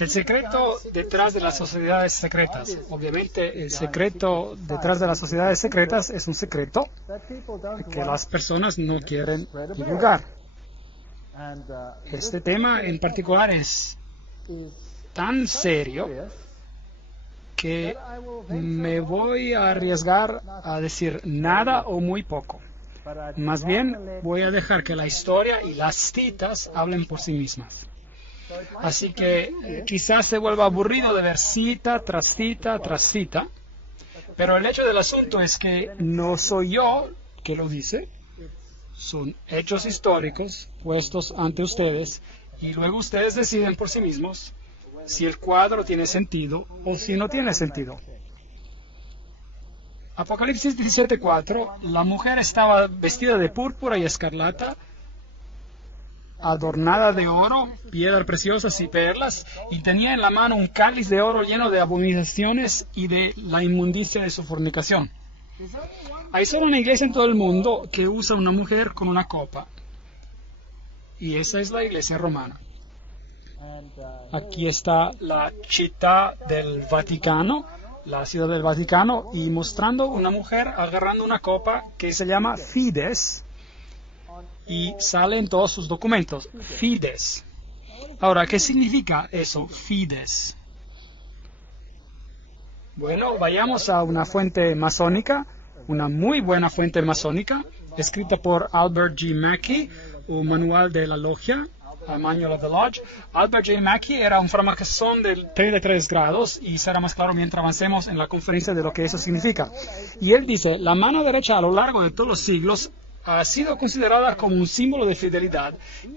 El secreto detrás de las sociedades secretas. Obviamente, el secreto detrás de las sociedades secretas es un secreto que las personas no quieren divulgar. Este tema en particular es tan serio que me voy a arriesgar a decir nada o muy poco. Más bien, voy a dejar que la historia y las citas hablen por sí mismas. Así que quizás se vuelva aburrido de ver cita tras cita tras cita, pero el hecho del asunto es que no soy yo que lo dice, son hechos históricos puestos ante ustedes y luego ustedes deciden por sí mismos si el cuadro tiene sentido o si no tiene sentido. Apocalipsis 17:4, la mujer estaba vestida de púrpura y escarlata, adornada de oro, piedras preciosas y perlas, y tenía en la mano un cáliz de oro lleno de abominaciones y de la inmundicia de su fornicación. Hay solo una iglesia en todo el mundo que usa una mujer con una copa, y esa es la iglesia romana. Aquí está la città del Vaticano, la ciudad del Vaticano, y mostrando una mujer agarrando una copa que se llama Fides, y sale en todos sus documentos, Fides. Ahora, ¿qué significa eso, Fides? Bueno, vayamos a una fuente masónica, una muy buena fuente masónica, escrita por Albert G. Mackey, un manual de la logia, Manual of the Lodge. Albert J. Mackey era un francmasón de 33 grados, y será más claro mientras avancemos en la conferencia de lo que eso significa. Y él dice, la mano derecha a lo largo de todos los siglos ha sido considerada como un símbolo de fidelidad,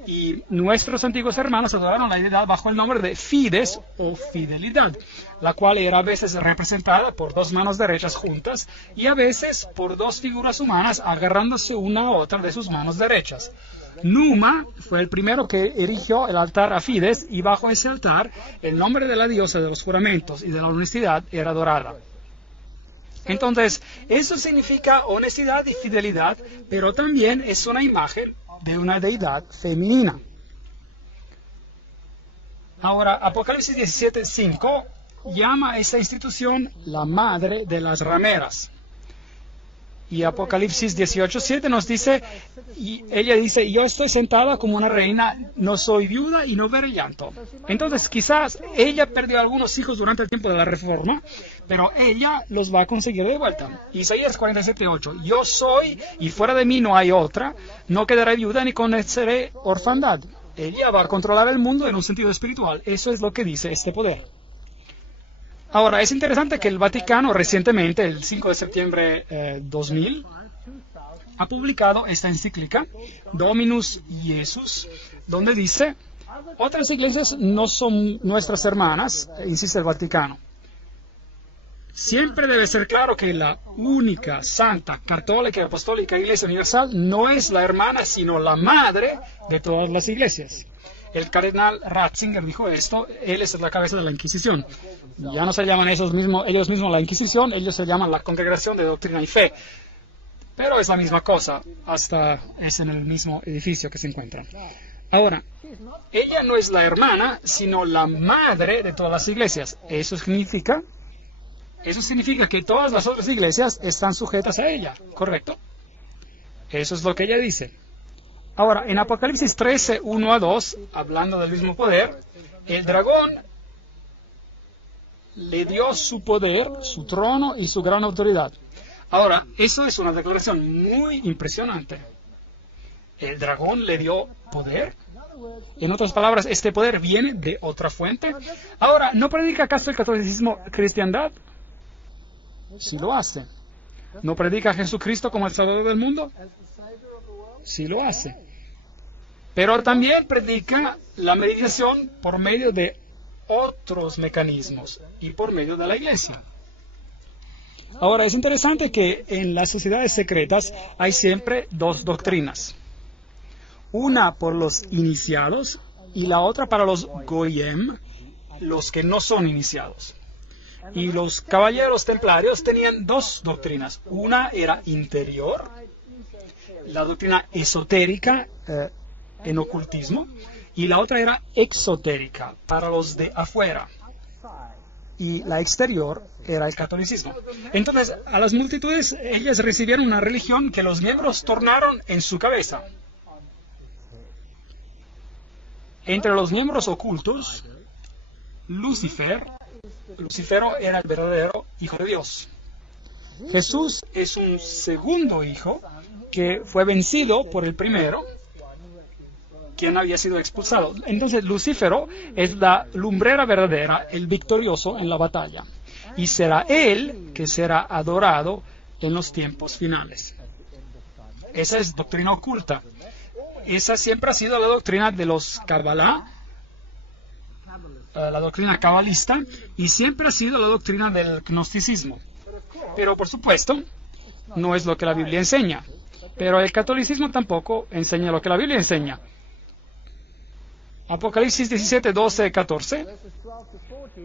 y nuestros antiguos hermanos adoraron la deidad bajo el nombre de Fides o fidelidad, la cual era a veces representada por dos manos derechas juntas y a veces por dos figuras humanas agarrándose una a otra de sus manos derechas. Numa fue el primero que erigió el altar a Fides, y bajo ese altar el nombre de la diosa de los juramentos y de la honestidad era adorada. Entonces, eso significa honestidad y fidelidad, pero también es una imagen de una deidad femenina. Ahora, Apocalipsis 17:5 llama a esta institución la madre de las rameras. Y Apocalipsis 18:7 nos dice, y ella dice, yo estoy sentada como una reina, no soy viuda y no veré llanto. Entonces, quizás ella perdió algunos hijos durante el tiempo de la Reforma, pero ella los va a conseguir de vuelta. Isaías 47:8, yo soy y fuera de mí no hay otra, no quedaré viuda ni conoceré orfandad. Ella va a controlar el mundo en un sentido espiritual. Eso es lo que dice este poder. Ahora, es interesante que el Vaticano recientemente, el 5 de septiembre 2000, ha publicado esta encíclica, Dominus Iesus, donde dice, otras iglesias no son nuestras hermanas, insiste el Vaticano. Siempre debe ser claro que la única, santa, católica y apostólica Iglesia Universal no es la hermana, sino la madre de todas las iglesias. El cardenal Ratzinger dijo esto, él es la cabeza de la Inquisición. Ya no se llaman ellos mismos la Inquisición, ellos se llaman la Congregación de Doctrina y Fe. Pero es la misma cosa, hasta es en el mismo edificio que se encuentran. Ahora, ella no es la hermana, sino la madre de todas las iglesias. Eso significa que todas las otras iglesias están sujetas a ella, ¿correcto? Eso es lo que ella dice. Ahora, en Apocalipsis 13:1-2, hablando del mismo poder, el dragón le dio su poder, su trono y su gran autoridad. Ahora, eso es una declaración muy impresionante. ¿El dragón le dio poder? En otras palabras, ¿este poder viene de otra fuente? Ahora, ¿no predica acaso el catolicismo cristiandad? Sí lo hace. ¿No predica a Jesucristo como el Salvador del mundo? Sí lo hace. Pero también predica la mediación por medio de otros mecanismos y por medio de la iglesia. Ahora, es interesante que en las sociedades secretas hay siempre dos doctrinas. Una por los iniciados y la otra para los goyim, los que no son iniciados. Y los caballeros templarios tenían dos doctrinas. Una era interior, la doctrina esotérica en ocultismo, y la otra era exotérica, para los de afuera. Y la exterior era el catolicismo. Entonces, a las multitudes, ellas recibieron una religión que los miembros tornaron en su cabeza. Entre los miembros ocultos, Lucifero era el verdadero Hijo de Dios. Jesús es un segundo hijo que fue vencido por el primero, quien había sido expulsado. Entonces Lucífero es la lumbrera verdadera, el victorioso en la batalla. Y será él que será adorado en los tiempos finales. Esa es doctrina oculta. Esa siempre ha sido la doctrina de los Kabbalah, la doctrina cabalista, y siempre ha sido la doctrina del gnosticismo. Pero por supuesto, no es lo que la Biblia enseña. Pero el catolicismo tampoco enseña lo que la Biblia enseña. Apocalipsis 17, 12, 14,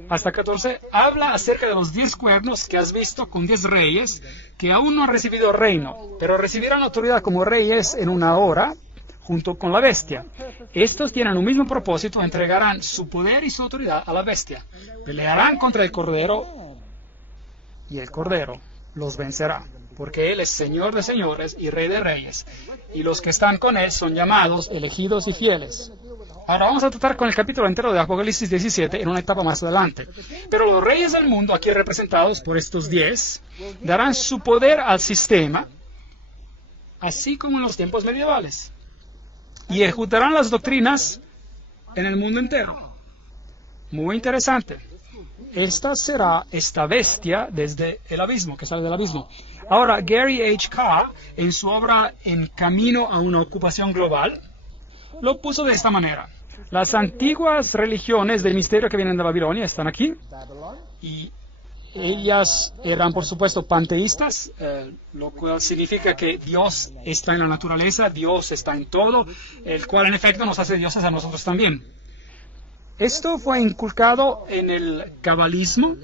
hasta 14, habla acerca de los 10 cuernos que has visto con 10 reyes que aún no han recibido reino, pero recibirán autoridad como reyes en una hora, junto con la bestia. Estos tienen un mismo propósito, entregarán su poder y su autoridad a la bestia. Pelearán contra el Cordero, y el Cordero los vencerá, porque Él es Señor de señores y Rey de reyes, y los que están con Él son llamados, elegidos y fieles. Ahora vamos a tratar con el capítulo entero de Apocalipsis 17 en una etapa más adelante. Pero los reyes del mundo, aquí representados por estos 10, darán su poder al sistema, así como en los tiempos medievales, y ejecutarán las doctrinas en el mundo entero. Muy interesante. Esta será esta bestia desde el abismo, que sale del abismo. Ahora, Gary H. Carr, en su obra En Camino a una Ocupación Global, lo puso de esta manera. Las antiguas religiones del misterio que vienen de Babilonia están aquí, y ellas eran, por supuesto, panteístas, lo cual significa que Dios está en la naturaleza, Dios está en todo, el cual en efecto nos hace dioses a nosotros también. Esto fue inculcado en el cabalismo,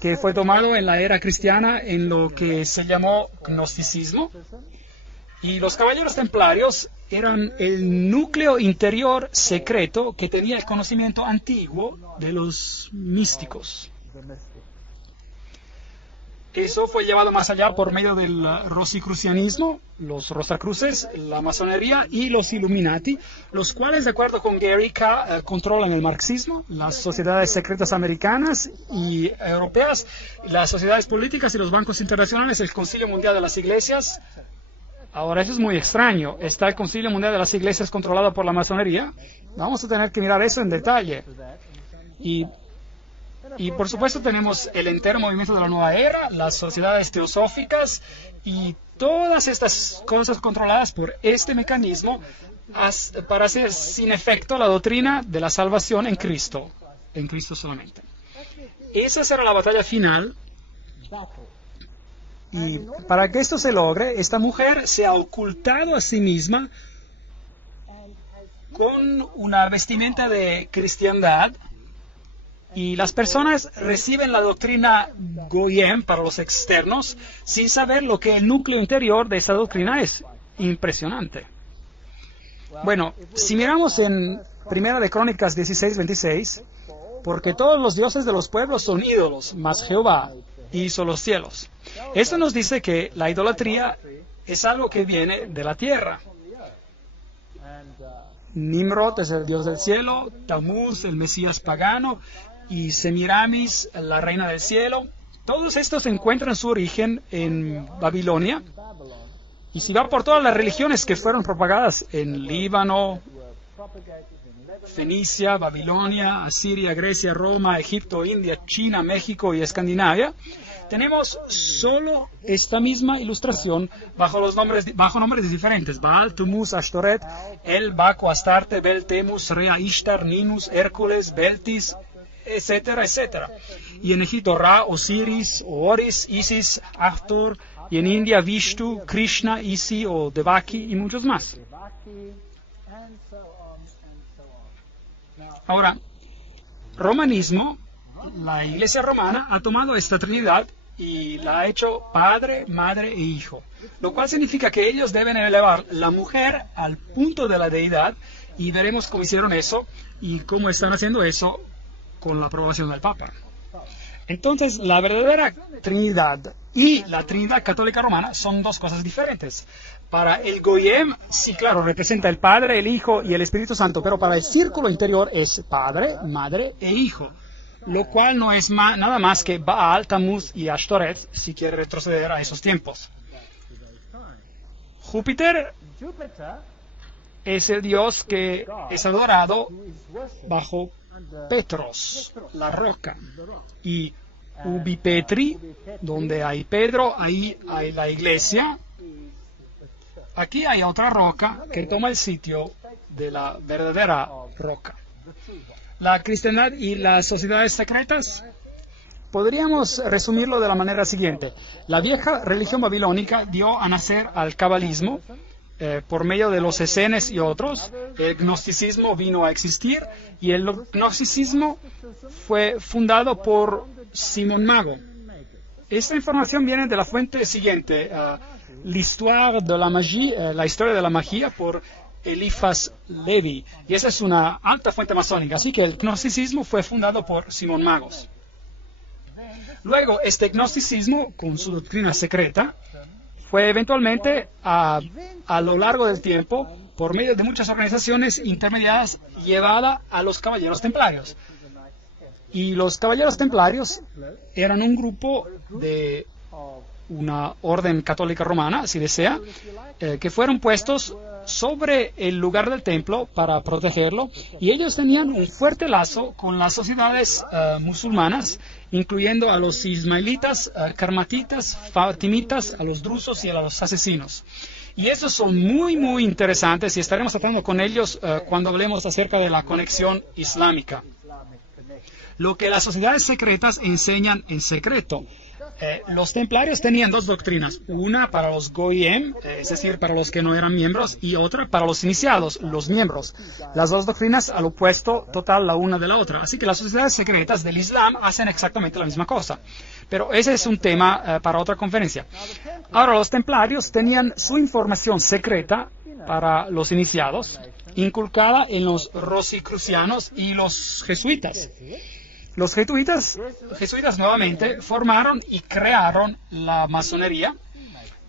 que fue tomado en la era cristiana en lo que se llamó gnosticismo. Y los caballeros templarios eran el núcleo interior secreto que tenía el conocimiento antiguo de los místicos. Eso fue llevado más allá por medio del rosicrucianismo, los rosacruces, la masonería y los Illuminati, los cuales, de acuerdo con Gary K., controlan el marxismo, las sociedades secretas americanas y europeas, las sociedades políticas y los bancos internacionales, el Concilio Mundial de las Iglesias. Ahora, eso es muy extraño. ¿Está el Concilio Mundial de las Iglesias controlado por la masonería? Vamos a tener que mirar eso en detalle. Y por supuesto tenemos el entero movimiento de la nueva era, las sociedades teosóficas y todas estas cosas controladas por este mecanismo para hacer sin efecto la doctrina de la salvación en Cristo solamente. Esa será la batalla final. Y para que esto se logre, esta mujer se ha ocultado a sí misma con una vestimenta de cristiandad, y las personas reciben la doctrina Goyim para los externos sin saber lo que el núcleo interior de esa doctrina es. Impresionante. Bueno, si miramos en Primera de Crónicas 16:26, porque todos los dioses de los pueblos son ídolos, mas Jehová hizo los cielos. Esto nos dice que la idolatría es algo que viene de la tierra. Nimrod es el dios del cielo, Tammuz el mesías pagano, y Semiramis la reina del cielo. Todos estos encuentran su origen en Babilonia. Y si va por todas las religiones que fueron propagadas en Líbano, Fenicia, Babilonia, Asiria, Grecia, Roma, Egipto, India, China, México y Escandinavia, tenemos solo esta misma ilustración bajo nombres diferentes: Baal, Tumuz, Ashtoret, El, Baco, Astarte, Bel, Temus, Rea, Ishtar, Ninus, Hércules, Beltis, etcétera, etcétera. Y en Egipto Ra, Osiris, Oris, Isis, Hathor, y en India Vishnu, Krishna, Isi o Devaki y muchos más. Ahora, romanismo, la Iglesia romana ha tomado esta Trinidad y la ha hecho Padre, Madre e Hijo, lo cual significa que ellos deben elevar la mujer al punto de la deidad Y veremos cómo hicieron eso y cómo están haciendo eso con la aprobación del Papa. Entonces, la verdadera Trinidad y la Trinidad Católica Romana son dos cosas diferentes. Para el Goyim, sí, claro, representa el Padre, el Hijo y el Espíritu Santo, pero para el círculo interior es Padre, Madre e Hijo, lo cual no es nada más que Baal, Tammuz y Ashtoreth, si quiere retroceder a esos tiempos. Júpiter es el dios que es adorado bajo Petros, la roca, y Ubi Petri, donde hay Pedro, ahí hay la iglesia. Aquí hay otra roca que toma el sitio de la verdadera roca. La cristiandad y las sociedades secretas, podríamos resumirlo de la manera siguiente. La vieja religión babilónica dio a nacer al cabalismo por medio de los esenes y otros. El gnosticismo vino a existir y el gnosticismo fue fundado por Simón Mago. Esta información viene de la fuente siguiente, l'histoire de la magie, la historia de la magia por Eliphas Levi. Y esa es una alta fuente masónica, así que el gnosticismo fue fundado por Simón Magos. Luego, este gnosticismo, con su doctrina secreta, fue eventualmente, a lo largo del tiempo, por medio de muchas organizaciones intermediadas, llevada a los caballeros templarios. Y los caballeros templarios eran un grupo de una orden católica romana, si desea, que fueron puestos sobre el lugar del templo para protegerlo, y ellos tenían un fuerte lazo con las sociedades musulmanas, incluyendo a los ismaelitas, karmatitas, fatimitas, a los drusos y a los asesinos. Y esos son muy, muy interesantes y estaremos tratando con ellos cuando hablemos acerca de la conexión islámica. Lo que las sociedades secretas enseñan en secreto. Los templarios tenían dos doctrinas, una para los Goyim, es decir, para los que no eran miembros, y otra para los iniciados, los miembros. Las dos doctrinas al opuesto total la una de la otra. Así que las sociedades secretas del Islam hacen exactamente la misma cosa. Pero ese es un tema para otra conferencia. Ahora, los templarios tenían su información secreta para los iniciados, inculcada en los rosicrucianos y los jesuitas. Los jesuitas nuevamente formaron y crearon la masonería,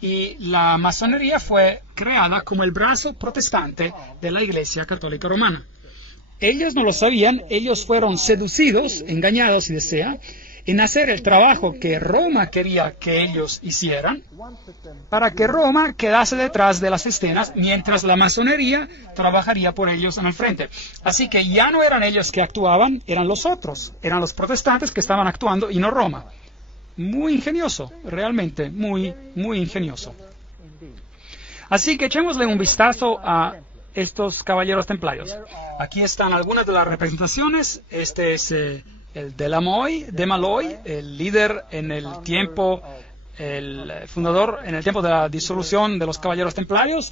y la masonería fue creada como el brazo protestante de la Iglesia Católica Romana. Ellos no lo sabían, ellos fueron seducidos, engañados si desea, en hacer el trabajo que Roma quería que ellos hicieran, para que Roma quedase detrás de las escenas, mientras la masonería trabajaría por ellos en el frente. Así que ya no eran ellos que actuaban, eran los otros, eran los protestantes que estaban actuando y no Roma. Muy ingenioso, realmente, muy, muy ingenioso. Así que echémosle un vistazo a estos caballeros templarios. Aquí están algunas de las representaciones. Este es el de Maloy, el líder en el tiempo, el fundador en el tiempo de la disolución de los caballeros templarios.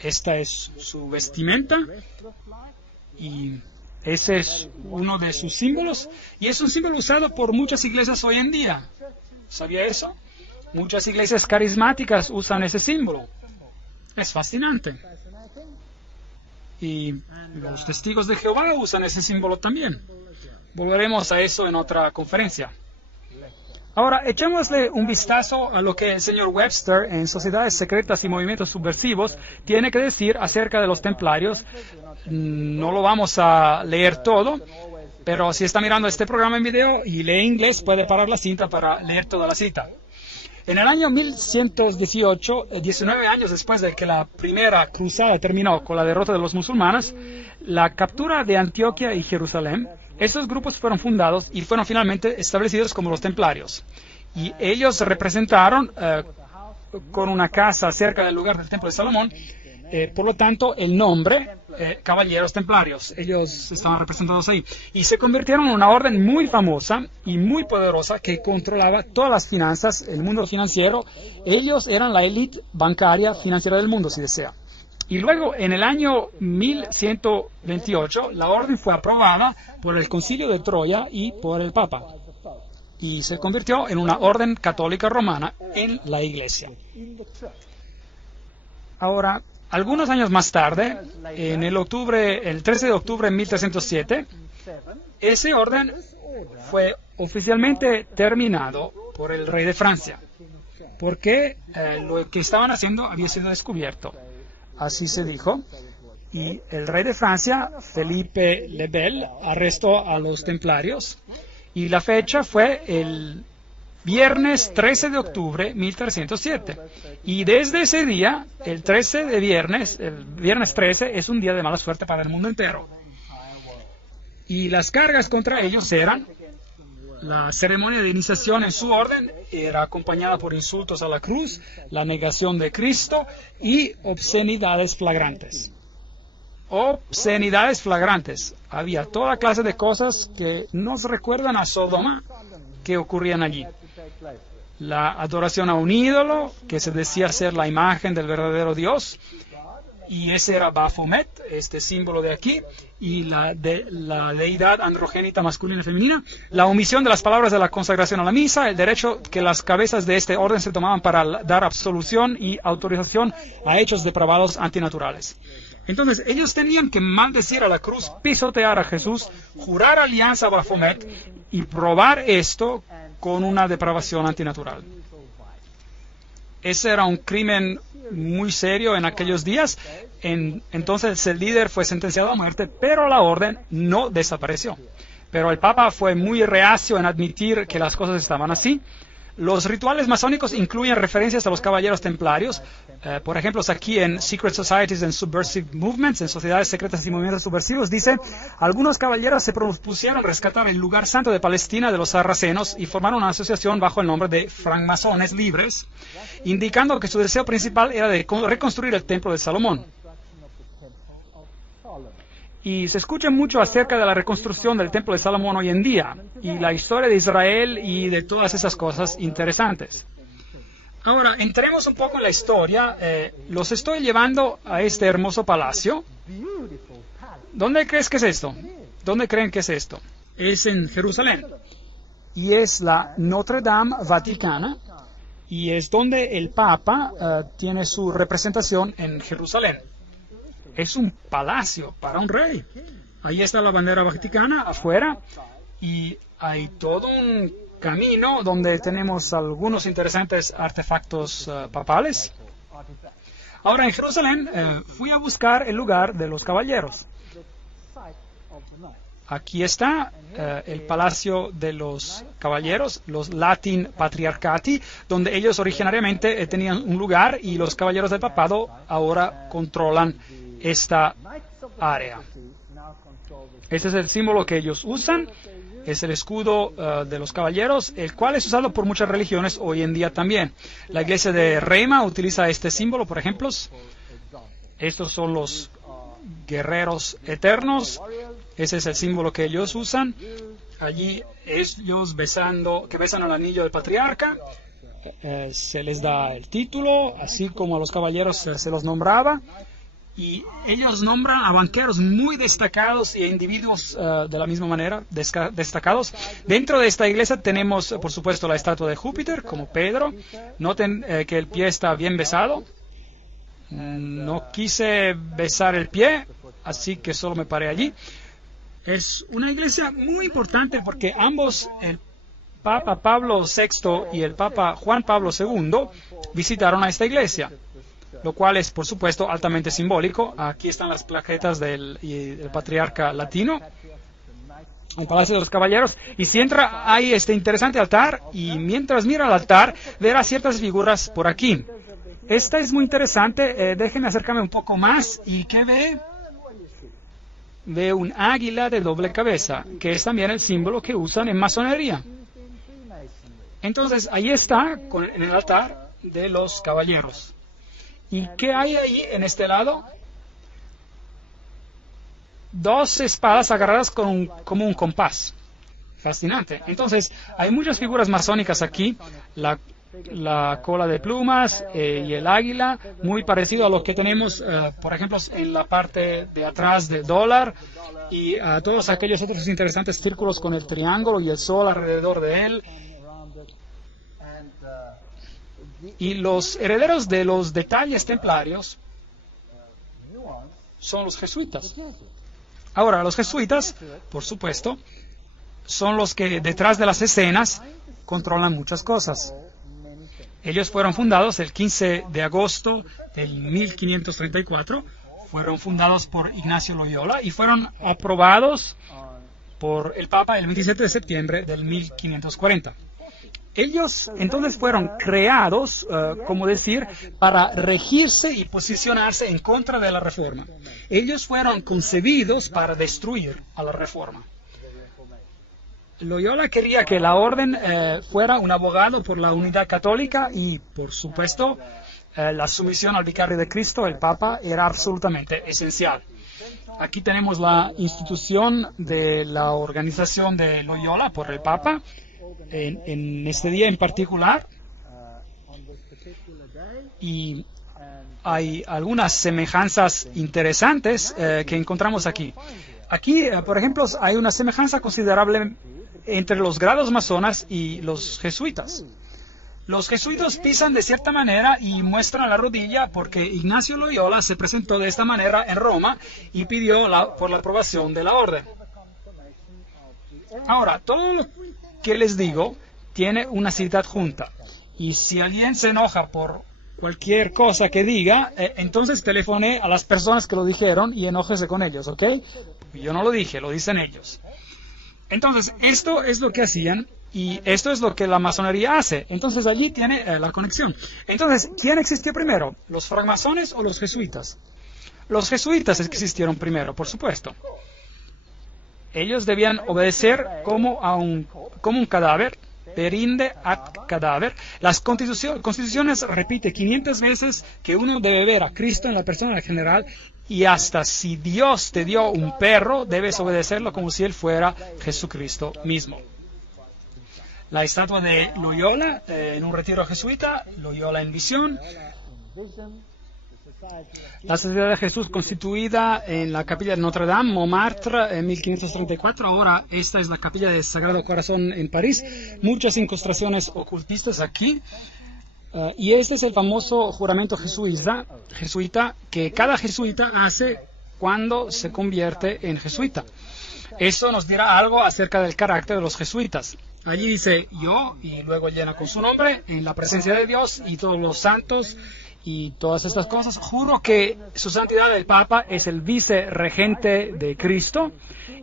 Esta es su vestimenta y ese es uno de sus símbolos, y es un símbolo usado por muchas iglesias hoy en día. ¿Sabía eso? Muchas iglesias carismáticas usan ese símbolo. Es fascinante. Y los testigos de Jehová usan ese símbolo también. Volveremos a eso en otra conferencia. Ahora, echémosle un vistazo a lo que el señor Webster, en Sociedades Secretas y Movimientos Subversivos, tiene que decir acerca de los templarios. No lo vamos a leer todo, pero si está mirando este programa en video y lee inglés, puede parar la cinta para leer toda la cita. En el año 1118, 19 años después de que la primera cruzada terminó con la derrota de los musulmanes, la captura de Antioquia y Jerusalén, estos grupos fueron fundados y fueron finalmente establecidos como los templarios. Y ellos representaron con una casa cerca del lugar del Templo de Salomón, por lo tanto, el nombre, Caballeros Templarios. Ellos estaban representados ahí. Y se convirtieron en una orden muy famosa y muy poderosa que controlaba todas las finanzas, el mundo financiero. Ellos eran la élite bancaria financiera del mundo, si desea. Y luego, en el año 1128, la orden fue aprobada por el Concilio de Troya y por el Papa. Y se convirtió en una orden católica romana en la Iglesia. Ahora, algunos años más tarde, en el 13 de octubre de 1307, ese orden fue oficialmente terminado por el rey de Francia, porque lo que estaban haciendo había sido descubierto. Así se dijo. Y el rey de Francia, Felipe le Bel, arrestó a los templarios. Y la fecha fue el viernes 13 de octubre 1307. Y desde ese día, el viernes 13, es un día de mala suerte para el mundo entero. Y las cargas contra ellos eran: la ceremonia de iniciación en su orden era acompañada por insultos a la cruz, la negación de Cristo y obscenidades flagrantes. Obscenidades flagrantes. Había toda clase de cosas que nos recuerdan a Sodoma que ocurrían allí. La adoración a un ídolo que se decía ser la imagen del verdadero Dios, y ese era Baphomet, este símbolo de aquí, y la deidad androgénita masculina y femenina, la omisión de las palabras de la consagración a la misa, el derecho que las cabezas de este orden se tomaban para dar absolución y autorización a hechos depravados antinaturales. Entonces, ellos tenían que maldecir a la cruz, pisotear a Jesús, jurar alianza a Baphomet y probar esto con una depravación antinatural. Ese era un crimen muy serio en aquellos días. Entonces el líder fue sentenciado a muerte, pero la orden no desapareció. Pero el Papa fue muy reacio en admitir que las cosas estaban así. Los rituales masónicos incluyen referencias a los caballeros templarios. Por ejemplo, aquí en Secret Societies and Subversive Movements, en sociedades secretas y movimientos subversivos, dice: algunos caballeros se propusieron rescatar el lugar santo de Palestina de los sarracenos y formaron una asociación bajo el nombre de francmasones libres, indicando que su deseo principal era de reconstruir el templo de Salomón. Y se escucha mucho acerca de la reconstrucción del templo de Salomón hoy en día, y la historia de Israel y de todas esas cosas interesantes. Ahora, entremos un poco en la historia. Los estoy llevando a este hermoso palacio. ¿Dónde crees que es esto? ¿Dónde creen que es esto? Es en Jerusalén. Y es la Notre Dame Vaticana. Y es donde el Papa tiene su representación en Jerusalén. Es un palacio para un rey. Ahí está la bandera vaticana afuera. Y hay todo un camino donde tenemos algunos interesantes artefactos papales. Ahora, en Jerusalén fui a buscar el lugar de los caballeros. Aquí está el palacio de los caballeros, los Latin Patriarchati, donde ellos originariamente tenían un lugar, y los caballeros del papado ahora controlan esta área. Este es el símbolo que ellos usan. Es el escudo de los caballeros, el cual es usado por muchas religiones hoy en día también. La iglesia de Reima utiliza este símbolo, por ejemplo. Estos son los guerreros eternos. Ese es el símbolo que ellos usan. Allí ellos que besan al anillo del patriarca. Se les da el título, así como a los caballeros se los nombraba. Y ellos nombran a banqueros muy destacados y a individuos de la misma manera destacados. Dentro de esta iglesia tenemos, por supuesto, la estatua de Júpiter, como Pedro. Noten que el pie está bien besado. No quise besar el pie, así que solo me paré allí. Es una iglesia muy importante porque ambos, el Papa Pablo VI y el Papa Juan Pablo II, visitaron a esta iglesia, lo cual es, por supuesto, altamente simbólico. Aquí están las plaquetas del patriarca latino, el Palacio de los Caballeros, y si entra hay este interesante altar, y mientras mira el altar verá ciertas figuras por aquí. Esta es muy interesante. Déjenme acercarme un poco más. ¿Y qué ve? Ve un águila de doble cabeza, que es también el símbolo que usan en masonería. Entonces, ahí está, en el altar de los caballeros. ¿Y qué hay ahí en este lado? Dos espadas agarradas como un compás. Fascinante. Entonces, hay muchas figuras masónicas aquí. La cola de plumas y el águila, muy parecido a lo que tenemos, por ejemplo, en la parte de atrás del dólar, y a todos aquellos otros interesantes círculos con el triángulo y el sol alrededor de él. Y los herederos de los detalles templarios son los jesuitas. Ahora, los jesuitas, por supuesto, son los que detrás de las escenas controlan muchas cosas. Ellos fueron fundados el 15 de agosto del 1534, fueron fundados por Ignacio Loyola y fueron aprobados por el Papa el 27 de septiembre del 1540. Ellos entonces fueron creados, como decir, para regirse y posicionarse en contra de la Reforma. Ellos fueron concebidos para destruir a la Reforma. Loyola quería que la orden fuera un abogado por la unidad católica y, por supuesto, la sumisión al vicario de Cristo, el Papa, era absolutamente esencial. Aquí tenemos la institución de la organización de Loyola por el Papa. En este día en particular, y hay algunas semejanzas interesantes que encontramos aquí. Aquí, por ejemplo, hay una semejanza considerable entre los grados masonas y los jesuitas. Los jesuitas pisan de cierta manera y muestran la rodilla porque Ignacio Loyola se presentó de esta manera en Roma y pidió por la aprobación de la orden. Ahora, todo lo que les digo tiene una cita adjunta. Y si alguien se enoja por cualquier cosa que diga, entonces telefone a las personas que lo dijeron y enójese con ellos, ¿ok? Yo no lo dije, lo dicen ellos. Entonces, esto es lo que hacían y esto es lo que la masonería hace. Entonces, allí tiene la conexión. Entonces, ¿quién existió primero? ¿Los francmasones o los jesuitas? Los jesuitas existieron primero, por supuesto. Ellos debían obedecer como un cadáver, perinde ad cadáver. Las constituciones repite 500 veces que uno debe ver a Cristo en la persona del general y hasta si Dios te dio un perro, debes obedecerlo como si él fuera Jesucristo mismo. La estatua de Loyola en un retiro jesuita, Loyola en visión. La Sociedad de Jesús constituida en la capilla de Notre Dame, Montmartre, en 1534. Ahora esta es la capilla del Sagrado Corazón en París. Muchas incrustaciones ocultistas aquí. Y este es el famoso juramento jesuita que cada jesuita hace cuando se convierte en jesuita. Esto nos dirá algo acerca del carácter de los jesuitas. Allí dice yo, y luego llena con su nombre, en la presencia de Dios y todos los santos, y todas estas cosas, juro que su santidad el Papa es el vicerregente de Cristo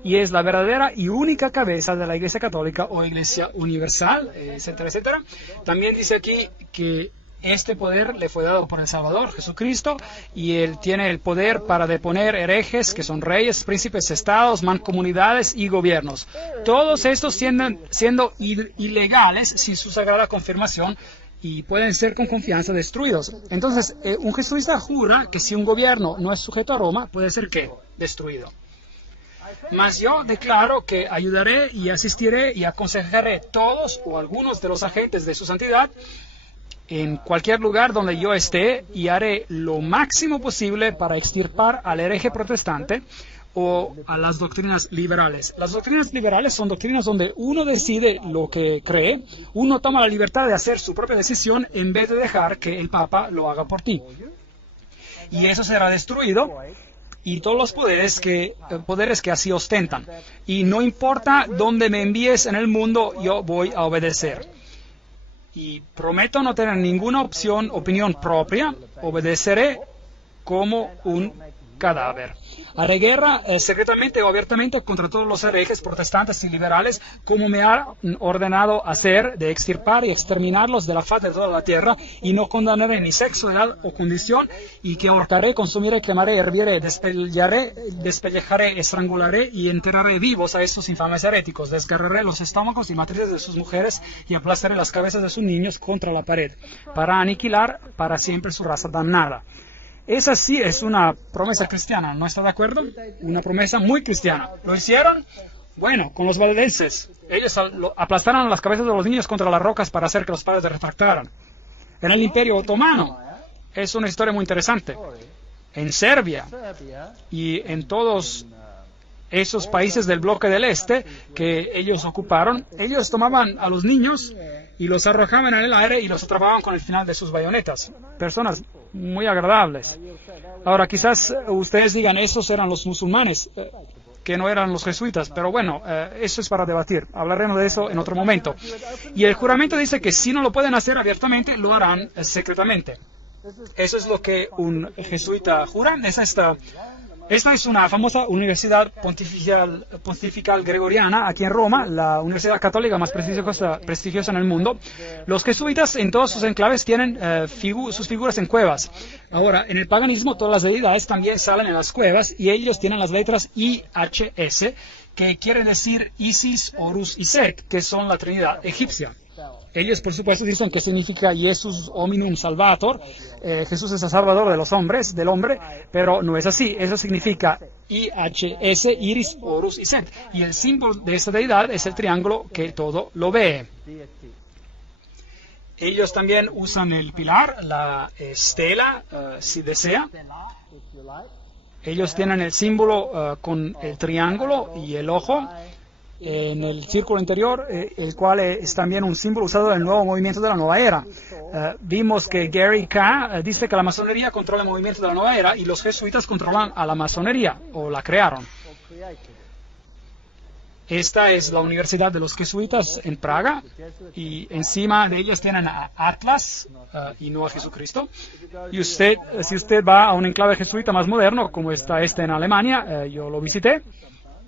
y es la verdadera y única cabeza de la Iglesia Católica o Iglesia Universal, etcétera, etcétera. También dice aquí que este poder le fue dado por el Salvador, Jesucristo, y él tiene el poder para deponer herejes, que son reyes, príncipes, estados, mancomunidades y gobiernos. Todos estos siendo ilegales sin su sagrada confirmación, y pueden ser con confianza destruidos. Entonces, un jesuita jura que si un gobierno no es sujeto a Roma, puede ser ¿qué? Destruido. Mas yo declaro que ayudaré y asistiré y aconsejaré todos o algunos de los agentes de su santidad en cualquier lugar donde yo esté y haré lo máximo posible para extirpar al hereje protestante o a las doctrinas liberales. Las doctrinas liberales son doctrinas donde uno decide lo que cree, uno toma la libertad de hacer su propia decisión en vez de dejar que el Papa lo haga por ti. Y eso será destruido y todos los poderes que así ostentan. Y no importa dónde me envíes en el mundo, yo voy a obedecer. Y prometo no tener ninguna opinión propia, obedeceré como un cadáver. Haré guerra secretamente o abiertamente contra todos los herejes protestantes y liberales, como me ha ordenado hacer, de extirpar y exterminarlos de la faz de toda la tierra, y no condenaré ni sexo, edad o condición, y que ahorcaré, consumiré, quemaré, herviré, despellejaré, estrangularé y enterraré vivos a estos infames heréticos, desgarraré los estómagos y matrices de sus mujeres y aplastaré las cabezas de sus niños contra la pared, para aniquilar para siempre su raza damnada. Esa sí es una promesa cristiana, ¿no está de acuerdo? Una promesa muy cristiana. ¿Lo hicieron? Bueno, con los valdenses. Ellos aplastaron las cabezas de los niños contra las rocas para hacer que los padres refractaran. En el Imperio Otomano. Es una historia muy interesante. En Serbia y en todos esos países del bloque del este que ellos ocuparon, ellos tomaban a los niños y los arrojaban en el aire y los atrapaban con el final de sus bayonetas. Personas muy agradables. Ahora, quizás ustedes digan, esos eran los musulmanes, que no eran los jesuitas, pero bueno, eso es para debatir. Hablaremos de eso en otro momento. Y el juramento dice que si no lo pueden hacer abiertamente, lo harán secretamente. Eso es lo que un jesuita jura. Esta es una famosa universidad pontifical gregoriana aquí en Roma, la universidad católica más prestigiosa en el mundo. Los jesuitas en todos sus enclaves tienen sus figuras en cuevas. Ahora, en el paganismo todas las deidades también salen en las cuevas y ellos tienen las letras IHS, que quiere decir Isis, Horus y Set, que son la Trinidad egipcia. Ellos, por supuesto, dicen que significa Jesus hominum salvator, Jesús es el salvador de los hombres, del hombre, pero no es así. Eso significa IHS, Iris, Horus y Set. Y el símbolo de esta deidad es el triángulo que todo lo ve. Ellos también usan el pilar, la estela, si desea. Ellos tienen el símbolo con el triángulo y el ojo en el círculo interior, el cual es también un símbolo usado en el nuevo movimiento de la nueva era. Vimos que Gary K. Dice que la masonería controla el movimiento de la nueva era y los jesuitas controlan a la masonería, o la crearon. Esta es la Universidad de los Jesuitas en Praga, y encima de ellas tienen a Atlas y no a Jesucristo. Y si usted va a un enclave jesuita más moderno, como está en Alemania, yo lo visité.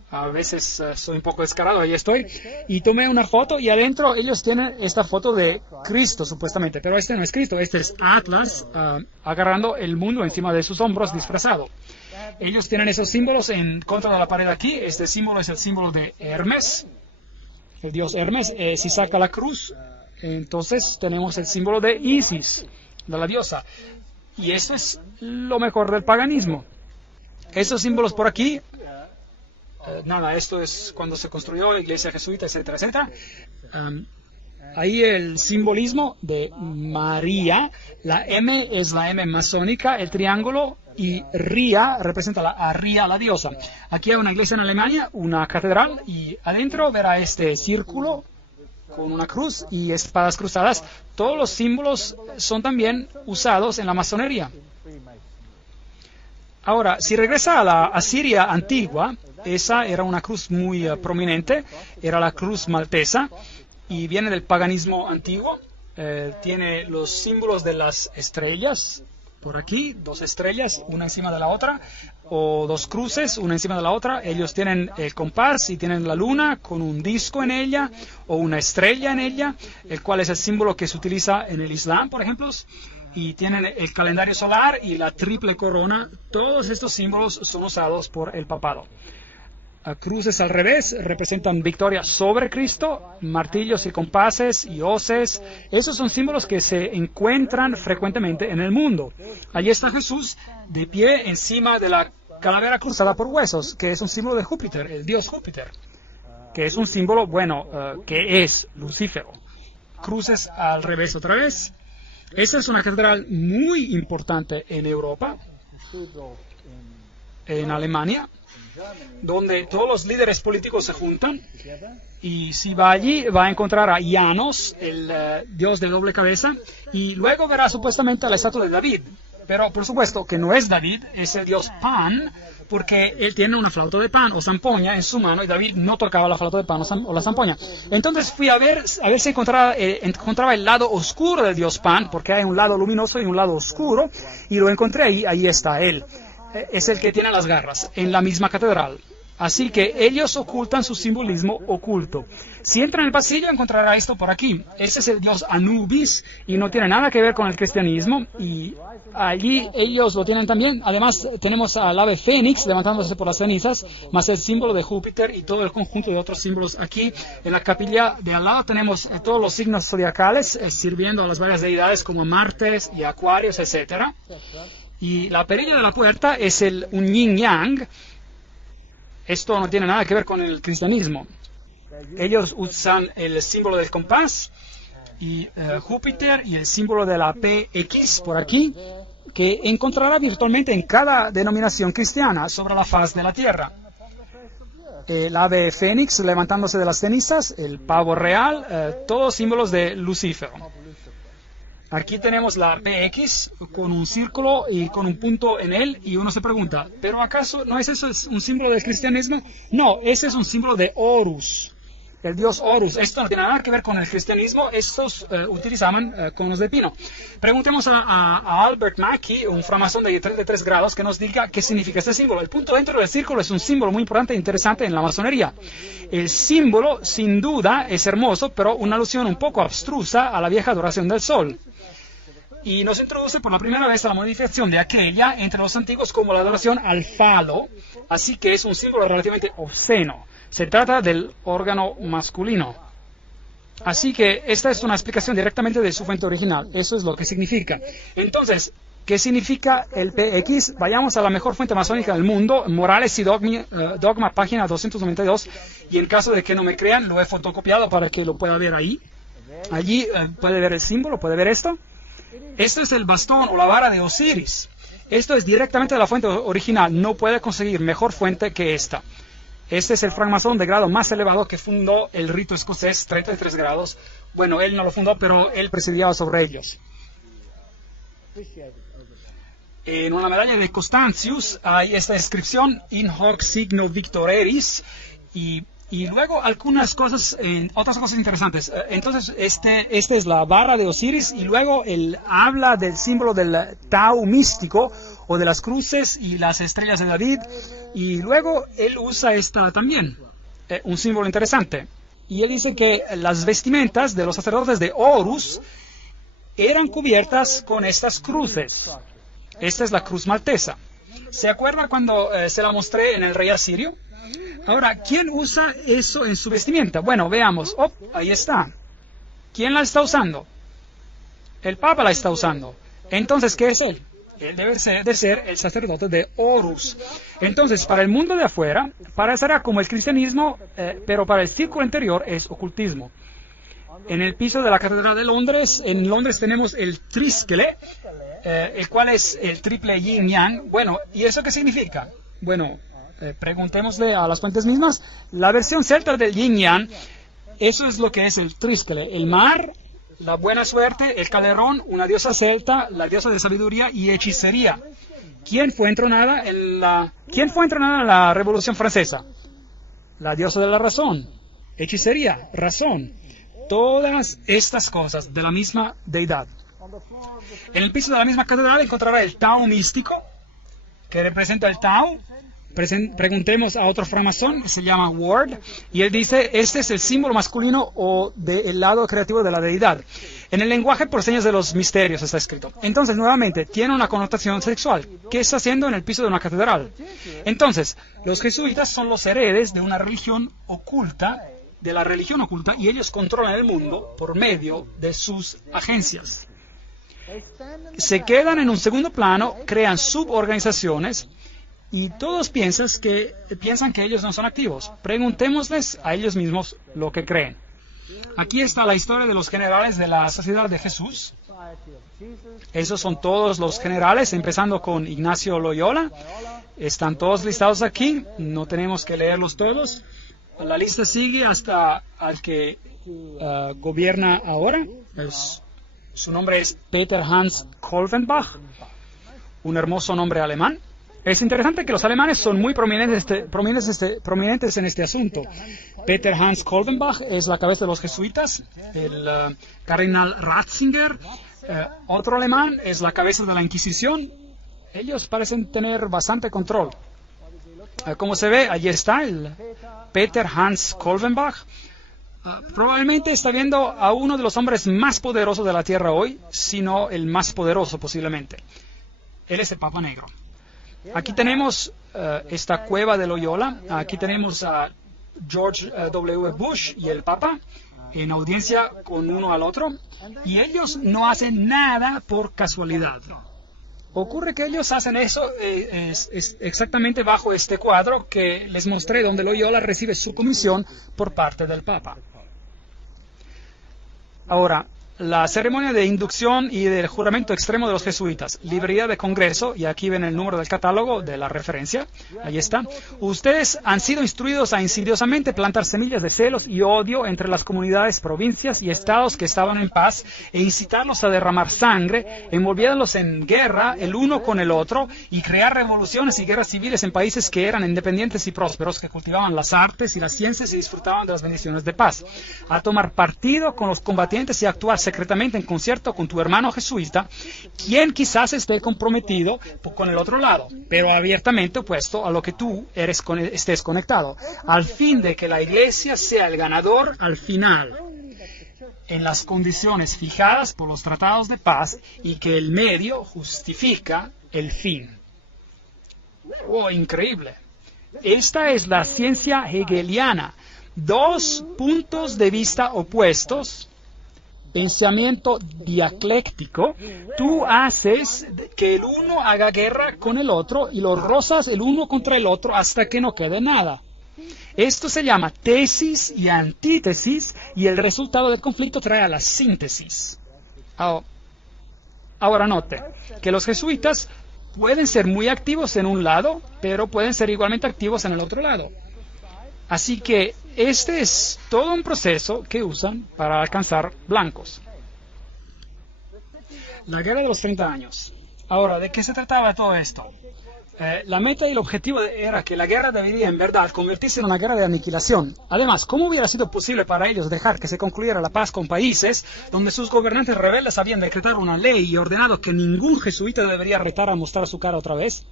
A veces soy un poco descarado, ahí estoy, y tomé una foto y adentro ellos tienen esta foto de Cristo, supuestamente, pero este no es Cristo, este es Atlas agarrando el mundo encima de sus hombros disfrazado. Ellos tienen esos símbolos en contra de la pared aquí. Este símbolo es el símbolo de Hermes, el dios Hermes. Si saca la cruz, entonces tenemos el símbolo de Isis, de la diosa, y eso es lo mejor del paganismo. Esos símbolos por aquí, esto es cuando se construyó la iglesia jesuita, etcétera, etcétera. Ahí el simbolismo de María, la M es la M masónica, el triángulo, y Ría representa a Ría, la diosa. Aquí hay una iglesia en Alemania, una catedral, y adentro verá este círculo con una cruz y espadas cruzadas. Todos los símbolos son también usados en la masonería. Ahora, si regresa a la Asiria antigua, esa era una cruz muy prominente, era la cruz maltesa, y viene del paganismo antiguo. Tiene los símbolos de las estrellas, por aquí, 2 estrellas, una encima de la otra, o 2 cruces, una encima de la otra. Ellos tienen el compás y tienen la luna con un disco en ella, o una estrella en ella, el cual es el símbolo que se utiliza en el Islam, por ejemplo. Y tienen el calendario solar y la triple corona. Todos estos símbolos son usados por el papado. Cruces al revés representan victoria sobre Cristo, martillos y compases y hoces. Esos son símbolos que se encuentran frecuentemente en el mundo. Allí está Jesús de pie encima de la calavera cruzada por huesos, que es un símbolo de Júpiter, el dios Júpiter, que es un símbolo, que es Lucífero. Cruces al revés otra vez. Esta es una catedral muy importante en Europa, en Alemania, donde todos los líderes políticos se juntan, y si va allí va a encontrar a Janos, el dios de doble cabeza, y luego verá supuestamente la estatua de David, pero por supuesto que no es David, es el dios Pan, porque él tiene una flauta de pan o zampoña en su mano, y David no tocaba la flauta de pan o la zampoña. Entonces fui a ver si encontraba el lado oscuro del dios Pan, porque hay un lado luminoso y un lado oscuro, y lo encontré ahí está él. Es el que tiene las garras, en la misma catedral. Así que ellos ocultan su simbolismo oculto. Si entra en el pasillo encontrará esto por aquí. Ese es el dios Anubis y no tiene nada que ver con el cristianismo. Y allí ellos lo tienen también. Además tenemos al ave Fénix levantándose por las cenizas, más el símbolo de Júpiter y todo el conjunto de otros símbolos aquí. En la capilla de al lado tenemos todos los signos zodiacales sirviendo a las varias deidades como Martes y Acuarios, etcétera. Y la perilla de la puerta es un yin yang. Esto no tiene nada que ver con el cristianismo. Ellos usan el símbolo del compás y Júpiter y el símbolo de la PX por aquí, que encontrará virtualmente en cada denominación cristiana sobre la faz de la tierra. El ave Fénix levantándose de las cenizas, el pavo real, todos símbolos de Lucífero. Aquí tenemos la PX con un círculo y con un punto en él, y uno se pregunta, ¿pero acaso no es eso un símbolo del cristianismo? No, ese es un símbolo de Horus, el dios Horus. Esto no tiene nada que ver con el cristianismo, estos utilizaban conos de pino. Preguntemos a Albert Mackey, un framasón de 33 grados, que nos diga qué significa este símbolo. El punto dentro del círculo es un símbolo muy importante e interesante en la masonería. El símbolo, sin duda, es hermoso, pero una alusión un poco abstrusa a la vieja adoración del sol. Y nos introduce por la primera vez a la modificación de aquella entre los antiguos como la adoración al falo, así que es un símbolo relativamente obsceno. Se trata del órgano masculino. Así que esta es una explicación directamente de su fuente original. Eso es lo que significa. Entonces, ¿qué significa el PX? Vayamos a la mejor fuente masónica del mundo, Morales y Dogma, página 292. Y en caso de que no me crean, lo he fotocopiado para que lo pueda ver ahí. Allí puede ver el símbolo, puede ver esto. Este es el bastón o la vara de Osiris. Esto es directamente de la fuente original. No puede conseguir mejor fuente que esta. Este es el francmasón de grado más elevado que fundó el rito escocés, 33 grados. Bueno, él no lo fundó, pero él presidiaba sobre ellos. En una medalla de Constantius hay esta inscripción, In hoc signo victoreris, y luego algunas cosas, otras cosas interesantes. Entonces, este es la barra de Osiris, y luego él habla del símbolo del Tau místico, o de las cruces y las estrellas de David, y luego él usa esta también, un símbolo interesante. Y él dice que las vestimentas de los sacerdotes de Horus eran cubiertas con estas cruces. Esta es la cruz maltesa. ¿Se acuerda cuando se la mostré en el rey asirio? Ahora, ¿quién usa eso en su vestimenta? Bueno, veamos. Oh, ahí está. ¿Quién la está usando? El Papa la está usando. Entonces, ¿qué es él? Él debe de ser el sacerdote de Horus. Entonces, para el mundo de afuera, parecerá como el cristianismo, pero para el círculo interior es ocultismo. En el piso de la Catedral de Londres, en Londres tenemos el trísquele, el cual es el triple yin-yang. Bueno, ¿y eso qué significa? Bueno, preguntémosle a las fuentes mismas. La versión celta del yin-yang, eso es lo que es el trísquele. El mar, la buena suerte, el calderón, una diosa celta, la diosa de sabiduría y hechicería. ¿Quién fue entronada en la Revolución Francesa? La diosa de la razón, hechicería, razón. Todas estas cosas de la misma deidad. En el piso de la misma catedral encontrará el Tao místico, que representa el Tao. Preguntemos a otro framasón, se llama Ward, y él dice, este es el símbolo masculino o del lado creativo de la deidad. En el lenguaje por señas de los misterios está escrito. Entonces, nuevamente, tiene una connotación sexual. ¿Qué está haciendo en el piso de una catedral? Entonces, los jesuitas son los heredes de una religión oculta, y ellos controlan el mundo por medio de sus agencias. Se quedan en un segundo plano, crean suborganizaciones, y todos piensan que ellos no son activos. Preguntémosles a ellos mismos lo que creen. Aquí está la historia de los generales de la Sociedad de Jesús. Esos son todos los generales, empezando con Ignacio Loyola. Están todos listados aquí, no tenemos que leerlos todos. La lista sigue hasta al que gobierna ahora. Su nombre es Peter Hans Kolvenbach, un hermoso nombre alemán. Es interesante que los alemanes son muy prominentes en este asunto. Peter Hans Kolvenbach es la cabeza de los jesuitas, el cardenal Ratzinger, otro alemán, es la cabeza de la Inquisición. Ellos parecen tener bastante control. Como se ve, allí está el Peter Hans Kolvenbach. Probablemente está viendo a uno de los hombres más poderosos de la Tierra hoy, si no el más poderoso posiblemente. Él es el Papa Negro. Aquí tenemos esta cueva de Loyola. Aquí tenemos a George W. Bush y el Papa en audiencia con uno al otro. Y ellos no hacen nada por casualidad. Ocurre que ellos hacen eso es exactamente bajo este cuadro que les mostré, donde Loyola recibe su comisión por parte del Papa. Ahora, la ceremonia de inducción y del juramento extremo de los jesuitas. Librería de Congreso, y aquí ven el número del catálogo de la referencia. Ahí está. Ustedes han sido instruidos a insidiosamente plantar semillas de celos y odio entre las comunidades, provincias y estados que estaban en paz e incitarlos a derramar sangre, envolviéndolos en guerra el uno con el otro y crear revoluciones y guerras civiles en países que eran independientes y prósperos, que cultivaban las artes y las ciencias y disfrutaban de las bendiciones de paz. A tomar partido con los combatientes y actuar secretamente en concierto con tu hermano jesuita, quien quizás esté comprometido con el otro lado, pero abiertamente opuesto a lo que tú estés conectado, al fin de que la iglesia sea el ganador al final, en las condiciones fijadas por los tratados de paz, y que el medio justifica el fin. ¡Oh, increíble! Esta es la ciencia hegeliana. Dos puntos de vista opuestos, pensamiento dialéctico. Tú haces que el uno haga guerra con el otro y los rozas el uno contra el otro hasta que no quede nada. Esto se llama tesis y antítesis, y el resultado del conflicto trae a la síntesis. Ahora note que los jesuitas pueden ser muy activos en un lado, pero pueden ser igualmente activos en el otro lado. Así que este es todo un proceso que usan para alcanzar blancos. La guerra de los 30 años. Ahora, ¿de qué se trataba todo esto? La meta y el objetivo era que la guerra debería en verdad convertirse en una guerra de aniquilación. Además, ¿cómo hubiera sido posible para ellos dejar que se concluyera la paz con países donde sus gobernantes rebeldes habían decretado una ley y ordenado que ningún jesuita debería retar a mostrar su cara otra vez?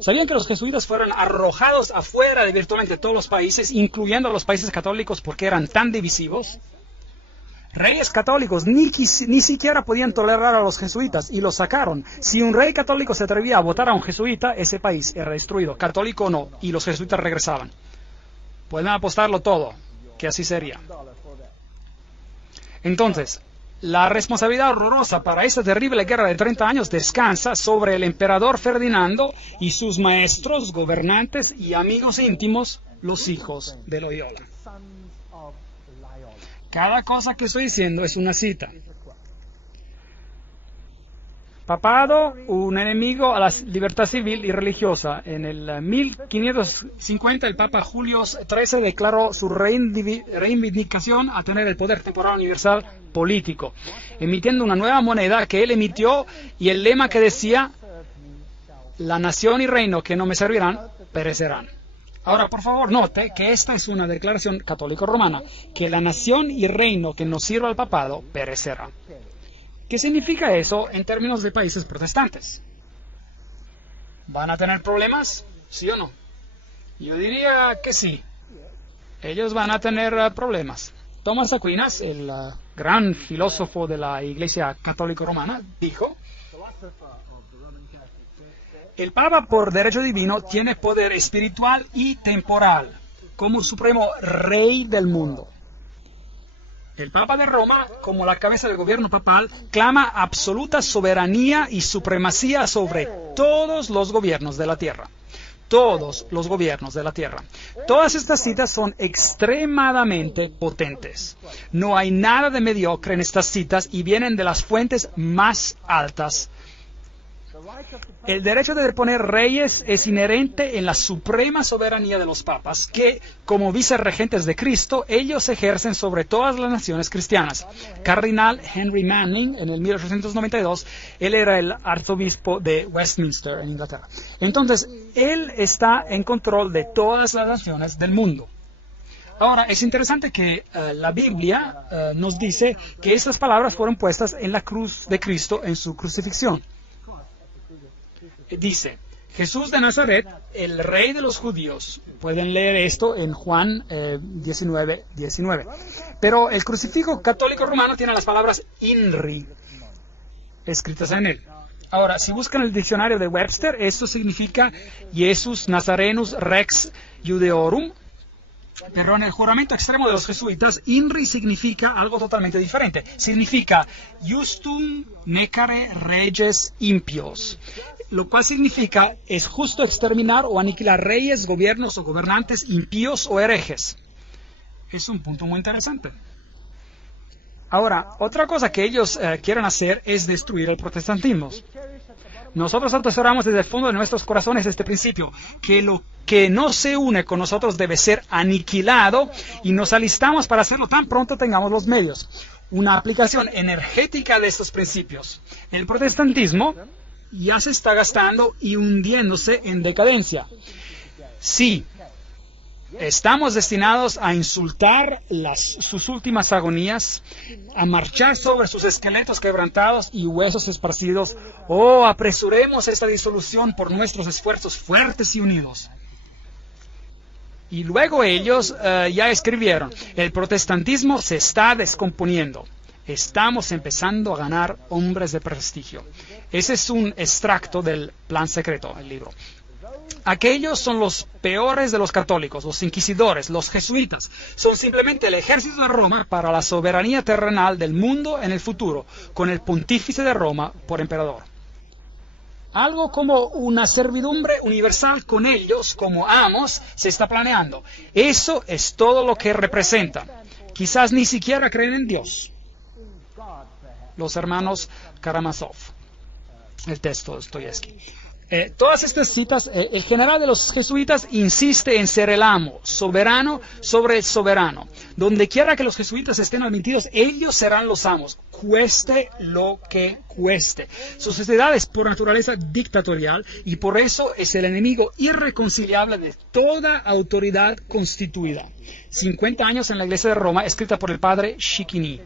¿Sabían que los jesuitas fueron arrojados afuera de virtualmente todos los países, incluyendo los países católicos, porque eran tan divisivos? Reyes católicos ni siquiera podían tolerar a los jesuitas y los sacaron. Si un rey católico se atrevía a votar a un jesuita, ese país era destruido, católico o no, y los jesuitas regresaban. Pueden apostarlo todo, que así sería. Entonces, la responsabilidad horrorosa para esta terrible guerra de 30 años descansa sobre el emperador Ferdinando y sus maestros, gobernantes y amigos íntimos, los hijos de Loyola. Cada cosa que estoy diciendo es una cita. Papado, un enemigo a la libertad civil y religiosa. En el 1550 el Papa Julio XIII declaró su reivindicación a tener el poder temporal universal político, emitiendo una nueva moneda que él emitió, y el lema que decía: la nación y reino que no me servirán, perecerán. Ahora, por favor, note que esta es una declaración católico-romana, que la nación y reino que no sirva al papado perecerá. ¿Qué significa eso en términos de países protestantes? ¿Van a tener problemas? ¿Sí o no? Yo diría que sí. Ellos van a tener problemas. Tomás Aquinas, el gran filósofo de la Iglesia católico-romana, dijo: el Papa, por derecho divino, tiene poder espiritual y temporal, como supremo rey del mundo. El Papa de Roma, como la cabeza del gobierno papal, clama absoluta soberanía y supremacía sobre todos los gobiernos de la tierra. Todos los gobiernos de la tierra. Todas estas citas son extremadamente potentes. No hay nada de mediocre en estas citas y vienen de las fuentes más altas. El derecho de deponer reyes es inherente en la suprema soberanía de los papas, que, como vicerregentes de Cristo, ellos ejercen sobre todas las naciones cristianas. Cardinal Henry Manning, en el 1892, él era el arzobispo de Westminster, en Inglaterra. Entonces, él está en control de todas las naciones del mundo. Ahora, es interesante que la Biblia nos dice que estas palabras fueron puestas en la cruz de Cristo en su crucifixión. Dice: Jesús de Nazaret, el rey de los judíos. Pueden leer esto en Juan 19:19. Pero el crucifijo católico romano tiene las palabras INRI escritas en él. Ahora, si buscan el diccionario de Webster, esto significa Jesus Nazarenus Rex Judeorum. Pero en el juramento extremo de los jesuitas, INRI significa algo totalmente diferente. Significa Justum Necare Reges Impios, lo cual significa es justo exterminar o aniquilar reyes, gobiernos o gobernantes impíos o herejes. Es un punto muy interesante. Ahora, otra cosa que ellos quieren hacer es destruir el protestantismo. Nosotros atesoramos desde el fondo de nuestros corazones este principio, que lo que no se une con nosotros debe ser aniquilado, y nos alistamos para hacerlo tan pronto tengamos los medios. Una aplicación energética de estos principios. El protestantismo ya se está gastando y hundiéndose en decadencia. Sí, estamos destinados a insultar sus últimas agonías, a marchar sobre sus esqueletos quebrantados y huesos esparcidos. Oh, apresuremos esta disolución por nuestros esfuerzos fuertes y unidos. Y luego ellos ya escribieron, el protestantismo se está descomponiendo. Estamos empezando a ganar hombres de prestigio. Ese es un extracto del plan secreto, el libro. Aquellos son los peores de los católicos, los inquisidores, los jesuitas. Son simplemente el ejército de Roma para la soberanía terrenal del mundo en el futuro, con el pontífice de Roma por emperador. Algo como una servidumbre universal con ellos como amos se está planeando. Eso es todo lo que representa. Quizás ni siquiera creen en Dios. Los hermanos Karamazov. El texto de Dostoyevsky. Todas estas citas, el general de los jesuitas insiste en ser el amo, soberano sobre el soberano. Donde quiera que los jesuitas estén admitidos, ellos serán los amos, cueste lo que cueste. Su sociedad es por naturaleza dictatorial y por eso es el enemigo irreconciliable de toda autoridad constituida. 50 años en la iglesia de Roma, escrita por el padre Chiniquy.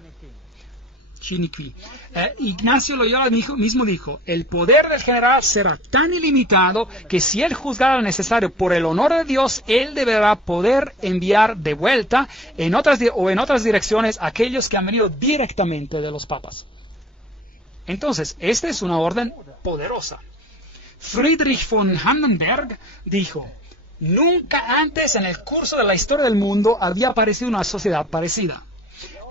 Ignacio Loyola mismo dijo, el poder del general será tan ilimitado que si él juzgara necesario por el honor de Dios, él deberá poder enviar de vuelta en otras direcciones a aquellos que han venido directamente de los papas. Entonces, esta es una orden poderosa. Friedrich von Hardenberg dijo, nunca antes en el curso de la historia del mundo había aparecido una sociedad parecida.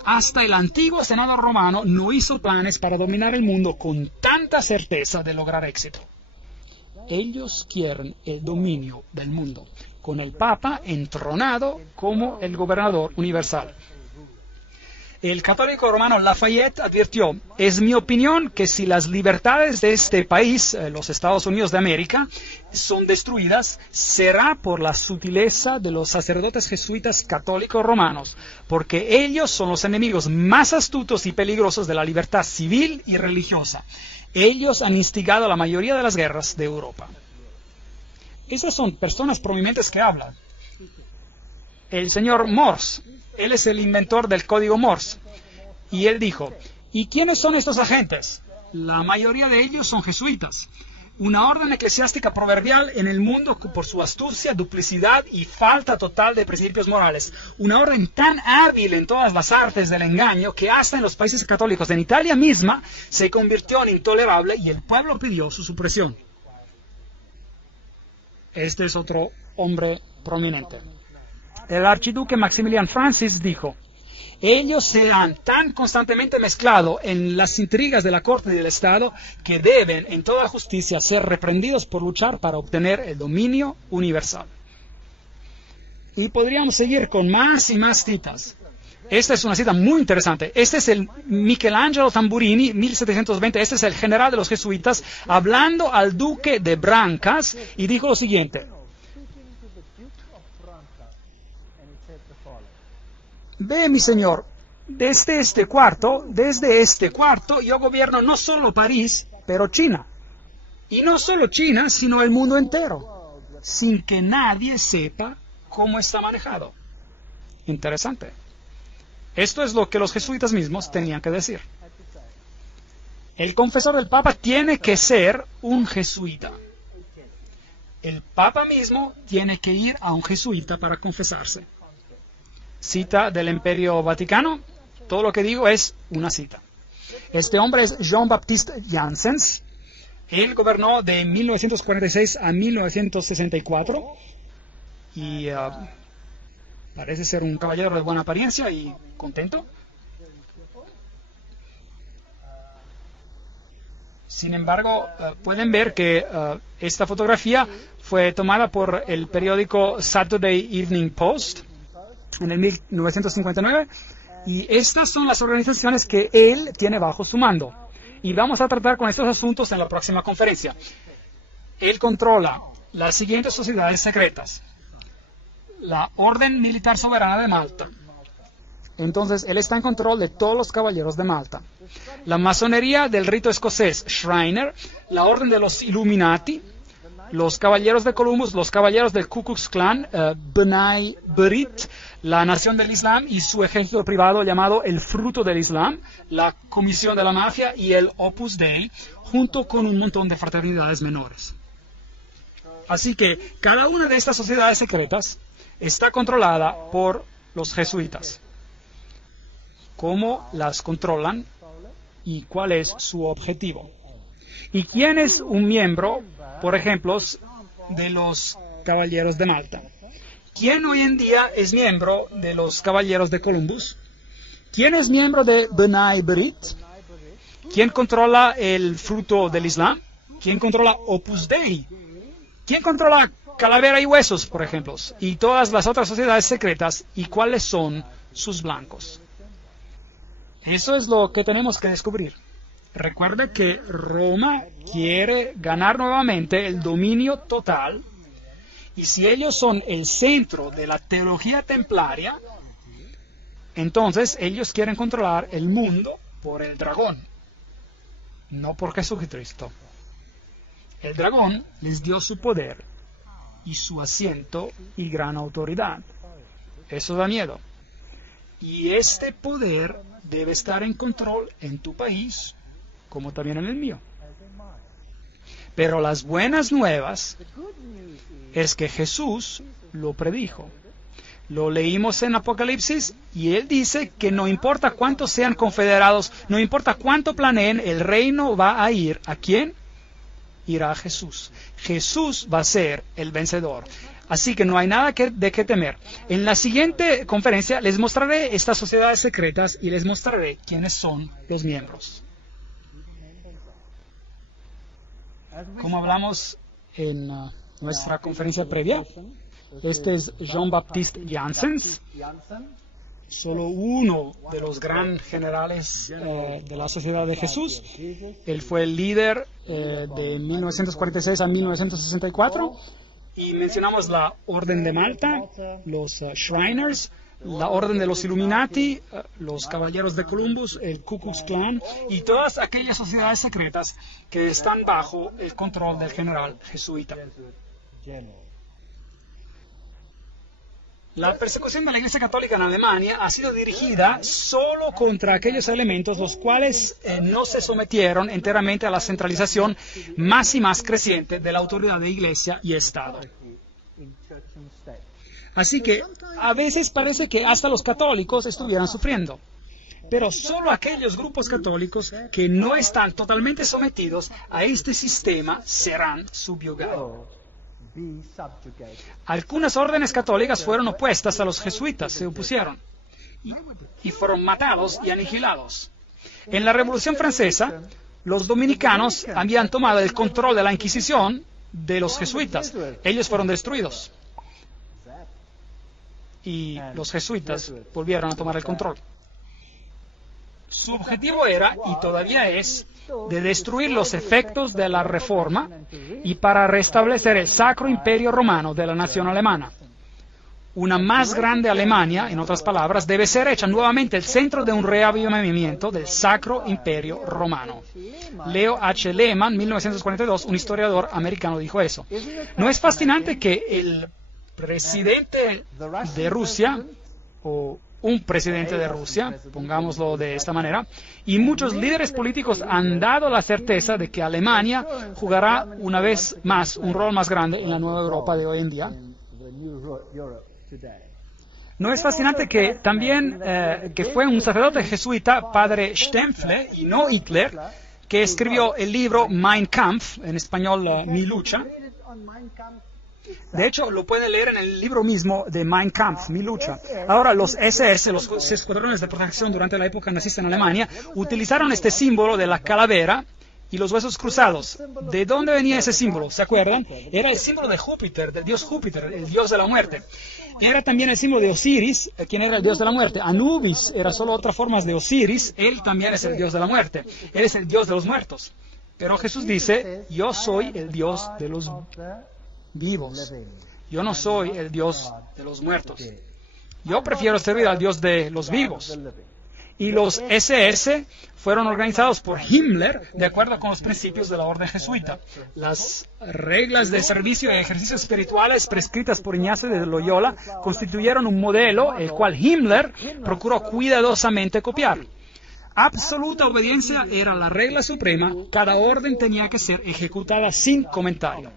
Hasta el antiguo Senado romano no hizo planes para dominar el mundo con tanta certeza de lograr éxito. Ellos quieren el dominio del mundo, con el Papa entronado como el gobernador universal. El católico romano Lafayette advirtió, es mi opinión que si las libertades de este país, los Estados Unidos de América, son destruidas, será por la sutileza de los sacerdotes jesuitas católicos romanos, porque ellos son los enemigos más astutos y peligrosos de la libertad civil y religiosa. Ellos han instigado la mayoría de las guerras de Europa. Esas son personas prominentes que hablan. El señor Morse. Él es el inventor del código Morse. Y él dijo, ¿y quiénes son estos agentes? La mayoría de ellos son jesuitas. Una orden eclesiástica proverbial en el mundo por su astucia, duplicidad y falta total de principios morales. Una orden tan hábil en todas las artes del engaño que hasta en los países católicos, en Italia misma, se convirtió en intolerable y el pueblo pidió su supresión. Este es otro hombre prominente. El archiduque Maximilian Francis dijo, ellos se han tan constantemente mezclado en las intrigas de la corte y del Estado que deben en toda justicia ser reprendidos por luchar para obtener el dominio universal. Y podríamos seguir con más y más citas. Esta es una cita muy interesante. Este es el Michelangelo Tamburini, 1720. Este es el general de los jesuitas, hablando al duque de Brancas, y dijo lo siguiente. Ve, mi señor, desde este cuarto yo gobierno no solo París, pero China. Y no solo China, sino el mundo entero, sin que nadie sepa cómo está manejado. Interesante. Esto es lo que los jesuitas mismos tenían que decir. El confesor del Papa tiene que ser un jesuita. El Papa mismo tiene que ir a un jesuita para confesarse. Cita del Imperio Vaticano, todo lo que digo es una cita. Este hombre es Jean-Baptiste Janssens. Él gobernó de 1946 a 1964 y parece ser un caballero de buena apariencia y contento. Sin embargo, pueden ver que esta fotografía fue tomada por el periódico Saturday Evening Post en el 1959. Y estas son las organizaciones que él tiene bajo su mando. Y vamos a tratar con estos asuntos en la próxima conferencia. Él controla las siguientes sociedades secretas. La Orden Militar Soberana de Malta. Entonces, él está en control de todos los caballeros de Malta. La masonería del rito escocés, Shriner, la Orden de los Illuminati, los caballeros de Columbus, los caballeros del Ku Klux Klan, B'nai B'rith, la Nación del Islam y su ejército privado llamado el Fruto del Islam, la Comisión de la Mafia y el Opus Dei, junto con un montón de fraternidades menores. Así que cada una de estas sociedades secretas está controlada por los jesuitas. ¿Cómo las controlan y cuál es su objetivo? ¿Y quién es un miembro, por ejemplo, de los Caballeros de Malta? ¿Quién hoy en día es miembro de los Caballeros de Columbus? ¿Quién es miembro de B'nai B'rith? ¿Quién controla el Fruto del Islam? ¿Quién controla Opus Dei? ¿Quién controla Calavera y Huesos, por ejemplo? Y todas las otras sociedades secretas, ¿y cuáles son sus blancos? Eso es lo que tenemos que descubrir. Recuerde que Roma quiere ganar nuevamente el dominio total, y si ellos son el centro de la teología templaria, entonces ellos quieren controlar el mundo por el dragón, no por Jesucristo. El dragón les dio su poder y su asiento y gran autoridad. Eso da miedo. Y este poder debe estar en control en tu país, como también en el mío. Pero las buenas nuevas es que Jesús lo predijo. Lo leímos en Apocalipsis y él dice que no importa cuántos sean confederados, no importa cuánto planeen, el reino va a ir. ¿A quién? Irá a Jesús. Jesús va a ser el vencedor. Así que no hay nada de qué temer. En la siguiente conferencia les mostraré estas sociedades secretas y les mostraré quiénes son los miembros. Como hablamos en nuestra conferencia previa, este es Jean-Baptiste Janssens, solo uno de los grandes generales de la Sociedad de Jesús. Él fue el líder de 1946 a 1964. Y mencionamos la Orden de Malta, los Shriners, la Orden de los Illuminati, los Caballeros de Columbus, el Ku Klux Klan y todas aquellas sociedades secretas que están bajo el control del general jesuita. La persecución de la Iglesia Católica en Alemania ha sido dirigida solo contra aquellos elementos los cuales no se sometieron enteramente a la centralización más y más creciente de la autoridad de Iglesia y Estado. Así que a veces parece que hasta los católicos estuvieran sufriendo. Pero solo aquellos grupos católicos que no están totalmente sometidos a este sistema serán subyugados. Algunas órdenes católicas fueron opuestas a los jesuitas, se opusieron y fueron matados y aniquilados. En la Revolución Francesa, los dominicanos habían tomado el control de la Inquisición de los jesuitas. Ellos fueron destruidos y los jesuitas volvieron a tomar el control. Su objetivo era, y todavía es, de destruir los efectos de la Reforma y para restablecer el Sacro Imperio Romano de la nación alemana. Una más grande Alemania, en otras palabras, debe ser hecha nuevamente el centro de un reavivamiento del Sacro Imperio Romano. Leo H. Lehman, 1942, un historiador americano, dijo eso. ¿No es fascinante que el presidente de Rusia, o un presidente de Rusia, pongámoslo de esta manera, y muchos líderes políticos han dado la certeza de que Alemania jugará una vez más un rol más grande en la nueva Europa de hoy en día? ¿No es fascinante que también que fue un sacerdote jesuita, padre Stempfle, y no Hitler, que escribió el libro Mein Kampf, en español Mi Lucha? De hecho, lo pueden leer en el libro mismo de Mein Kampf, Mi Lucha. Ahora, los SS, los escuadrones de protección durante la época nazista en Alemania, utilizaron este símbolo de la calavera y los huesos cruzados. ¿De dónde venía ese símbolo? ¿Se acuerdan? Era el símbolo de Júpiter, del dios Júpiter, el dios de la muerte. era también el símbolo de Osiris, quien era el dios de la muerte. Anubis era solo otra forma de Osiris, él también es el dios de la muerte. Él es el dios de los muertos. Pero Jesús dice, yo soy el dios de los vivos. Yo no soy el dios de los muertos. Yo prefiero servir al dios de los vivos. Y los SS fueron organizados por Himmler de acuerdo con los principios de la orden jesuita. Las reglas de servicio y ejercicios espirituales prescritas por Ignacio de Loyola constituyeron un modelo el cual Himmler procuró cuidadosamente copiar. Absoluta obediencia era la regla suprema, cada orden tenía que ser ejecutada sin comentario.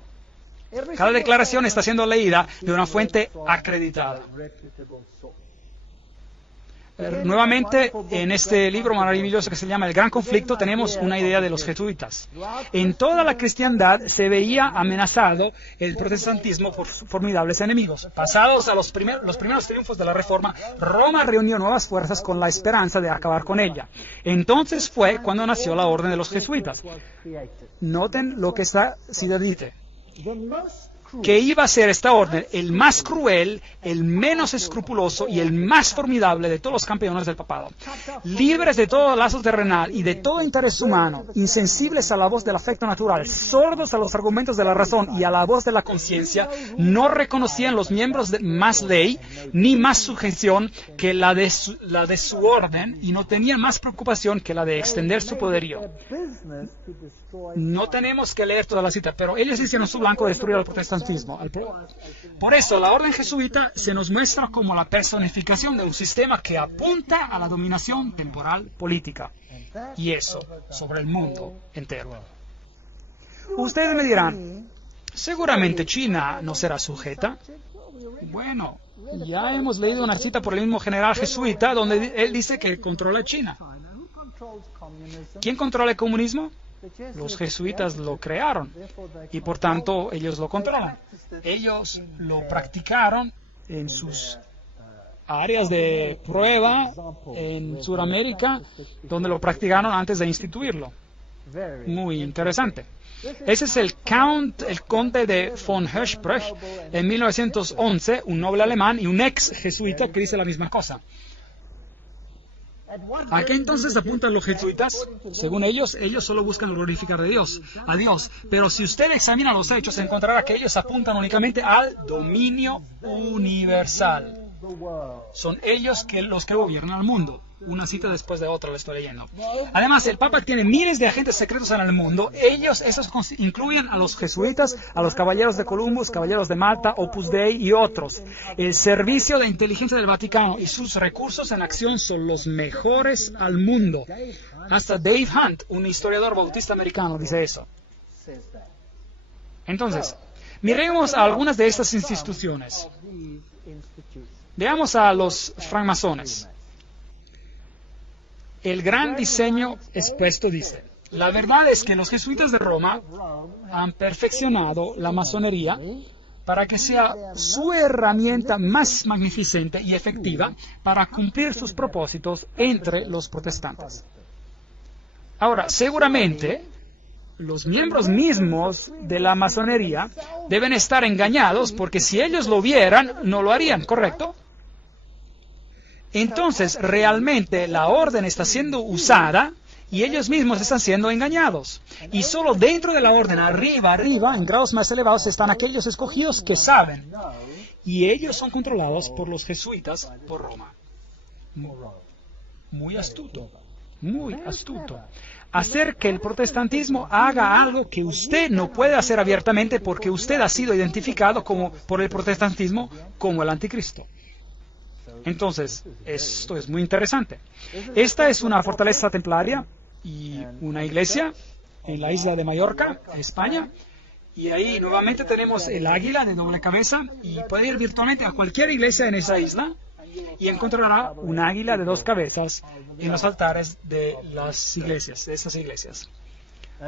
Cada declaración está siendo leída de una fuente acreditada. Nuevamente, en este libro maravilloso que se llama El Gran Conflicto, tenemos una idea de los jesuitas. En toda la cristiandad se veía amenazado el protestantismo por formidables enemigos. Pasados a los primeros triunfos de la Reforma, Roma reunió nuevas fuerzas con la esperanza de acabar con ella. Entonces fue cuando nació la orden de los jesuitas. Noten lo que está dice. Que iba a ser esta orden el más cruel, el menos escrupuloso y el más formidable de todos los campeones del papado. Libres de todo lazo terrenal y de todo interés humano, insensibles a la voz del afecto natural, sordos a los argumentos de la razón y a la voz de la conciencia, no reconocían los miembros de más ley ni más sujeción que la de su orden y no tenían más preocupación que la de extender su poderío. No tenemos que leer toda la cita, pero ellos hicieron su blanco de destruir al protestantismo. Por eso, la orden jesuita se nos muestra como la personificación de un sistema que apunta a la dominación temporal política, y eso sobre el mundo entero. Ustedes me dirán, seguramente China no será sujeta. Bueno, ya hemos leído una cita por el mismo general jesuita donde él dice que controla China. ¿Quién controla el comunismo? Los jesuitas lo crearon y por tanto ellos lo controlan. Ellos lo practicaron en sus áreas de prueba en Sudamérica, donde lo practicaron antes de instituirlo. Muy interesante. Ese es el conde de von Hirschsprung en 1911, un noble alemán y un ex jesuita que dice la misma cosa. ¿A qué entonces apuntan los jesuitas? Según ellos solo buscan glorificar a Dios. Pero si usted examina los hechos, encontrará que ellos apuntan únicamente al dominio universal. Son ellos los que gobiernan el mundo. Una cita después de otra la estoy leyendo. Además, el Papa tiene miles de agentes secretos en el mundo. Esos incluyen a los jesuitas, a los caballeros de Columbus, caballeros de Malta, Opus Dei y otros. El servicio de inteligencia del Vaticano y sus recursos en acción son los mejores al mundo. Hasta Dave Hunt, un historiador bautista americano, dice eso. Entonces, miremos a algunas de estas instituciones. Veamos a los francmasones. El gran diseño expuesto dice, la verdad es que los jesuitas de Roma han perfeccionado la masonería para que sea su herramienta más magnificente y efectiva para cumplir sus propósitos entre los protestantes. Ahora, seguramente, los miembros mismos de la masonería deben estar engañados porque si ellos lo vieran, no lo harían, ¿correcto? Entonces, realmente la orden está siendo usada y ellos mismos están siendo engañados. Y solo dentro de la orden, arriba, en grados más elevados, están aquellos escogidos que saben. Y ellos son controlados por los jesuitas por Roma. Muy astuto, muy astuto. Hacer que el protestantismo haga algo que usted no puede hacer abiertamente porque usted ha sido identificado por el protestantismo como el anticristo. Entonces, esto es muy interesante. Esta es una fortaleza templaria y una iglesia en la isla de Mallorca, España. Y ahí nuevamente tenemos el águila de doble cabeza y puede ir virtualmente a cualquier iglesia en esa isla y encontrará un águila de dos cabezas en los altares de las iglesias, de esas iglesias.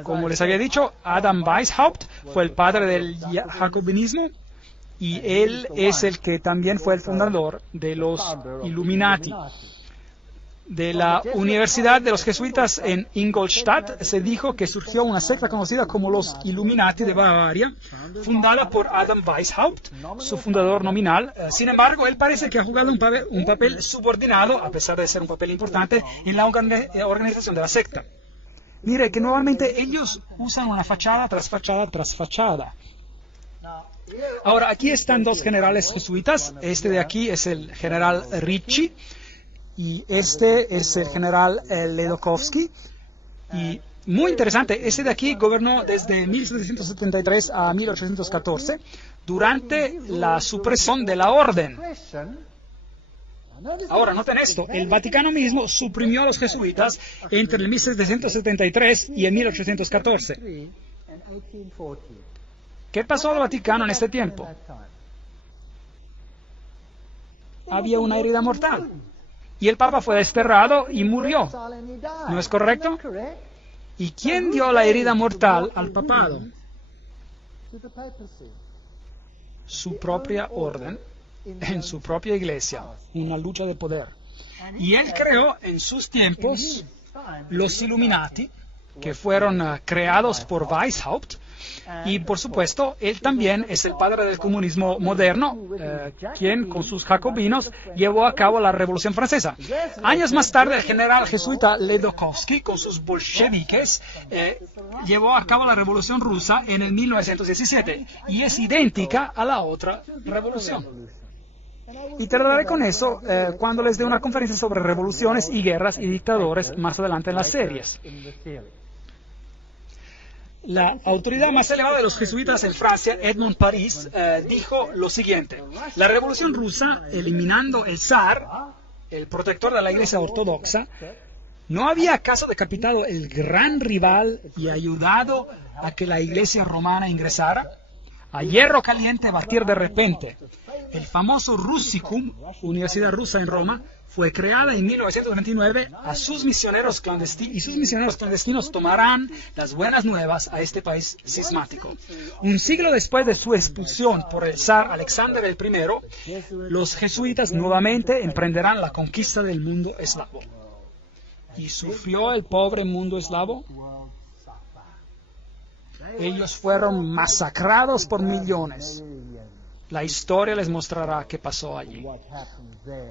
Como les había dicho, Adam Weishaupt fue el padre del jacobinismo. Y él es el que también fue el fundador de los Illuminati. de la Universidad de los Jesuitas en Ingolstadt se dijo que surgió una secta conocida como los Illuminati de Bavaria, fundada por Adam Weishaupt, su fundador nominal. Sin embargo, él parece que ha jugado un papel subordinado, a pesar de ser un papel importante, en la organización de la secta. Mire que nuevamente ellos usan una fachada tras fachada tras fachada. Ahora, aquí están dos generales jesuitas. Este de aquí es el general Ricci y este es el general Ledochowski. Y muy interesante, este de aquí gobernó desde 1773 a 1814 durante la supresión de la orden. Ahora, noten esto, el Vaticano mismo suprimió a los jesuitas entre el 1773 y el 1814. ¿Qué pasó al Vaticano en este tiempo? Había una herida mortal. Y el Papa fue desterrado y murió. ¿No es correcto? ¿Y quién dio la herida mortal al papado? Su propia orden, en su propia iglesia, una lucha de poder. Y él creó en sus tiempos los Illuminati, que fueron creados por Weishaupt, y por supuesto, él también es el padre del comunismo moderno, quien con sus jacobinos llevó a cabo la Revolución Francesa. Años más tarde, el general jesuita Ledochowski, con sus bolcheviques, llevó a cabo la Revolución Rusa en el 1917, y es idéntica a la otra revolución. Y terminaré con eso cuando les dé una conferencia sobre revoluciones y guerras y dictadores más adelante en las series. La autoridad más elevada de los jesuitas en Francia, Edmond Paris, dijo lo siguiente: la revolución rusa, eliminando el zar, el protector de la iglesia ortodoxa, ¿no había acaso decapitado el gran rival y ayudado a que la iglesia romana ingresara? A hierro caliente batir de repente. El famoso Russicum, Universidad Rusa en Roma, fue creada en 1929 a sus misioneros clandestinos, y sus misioneros clandestinos tomarán las buenas nuevas a este país cismático. Un siglo después de su expulsión por el zar Alexander I, los jesuitas nuevamente emprenderán la conquista del mundo eslavo. ¿Y sufrió el pobre mundo eslavo? Ellos fueron masacrados por millones. La historia les mostrará qué pasó allí.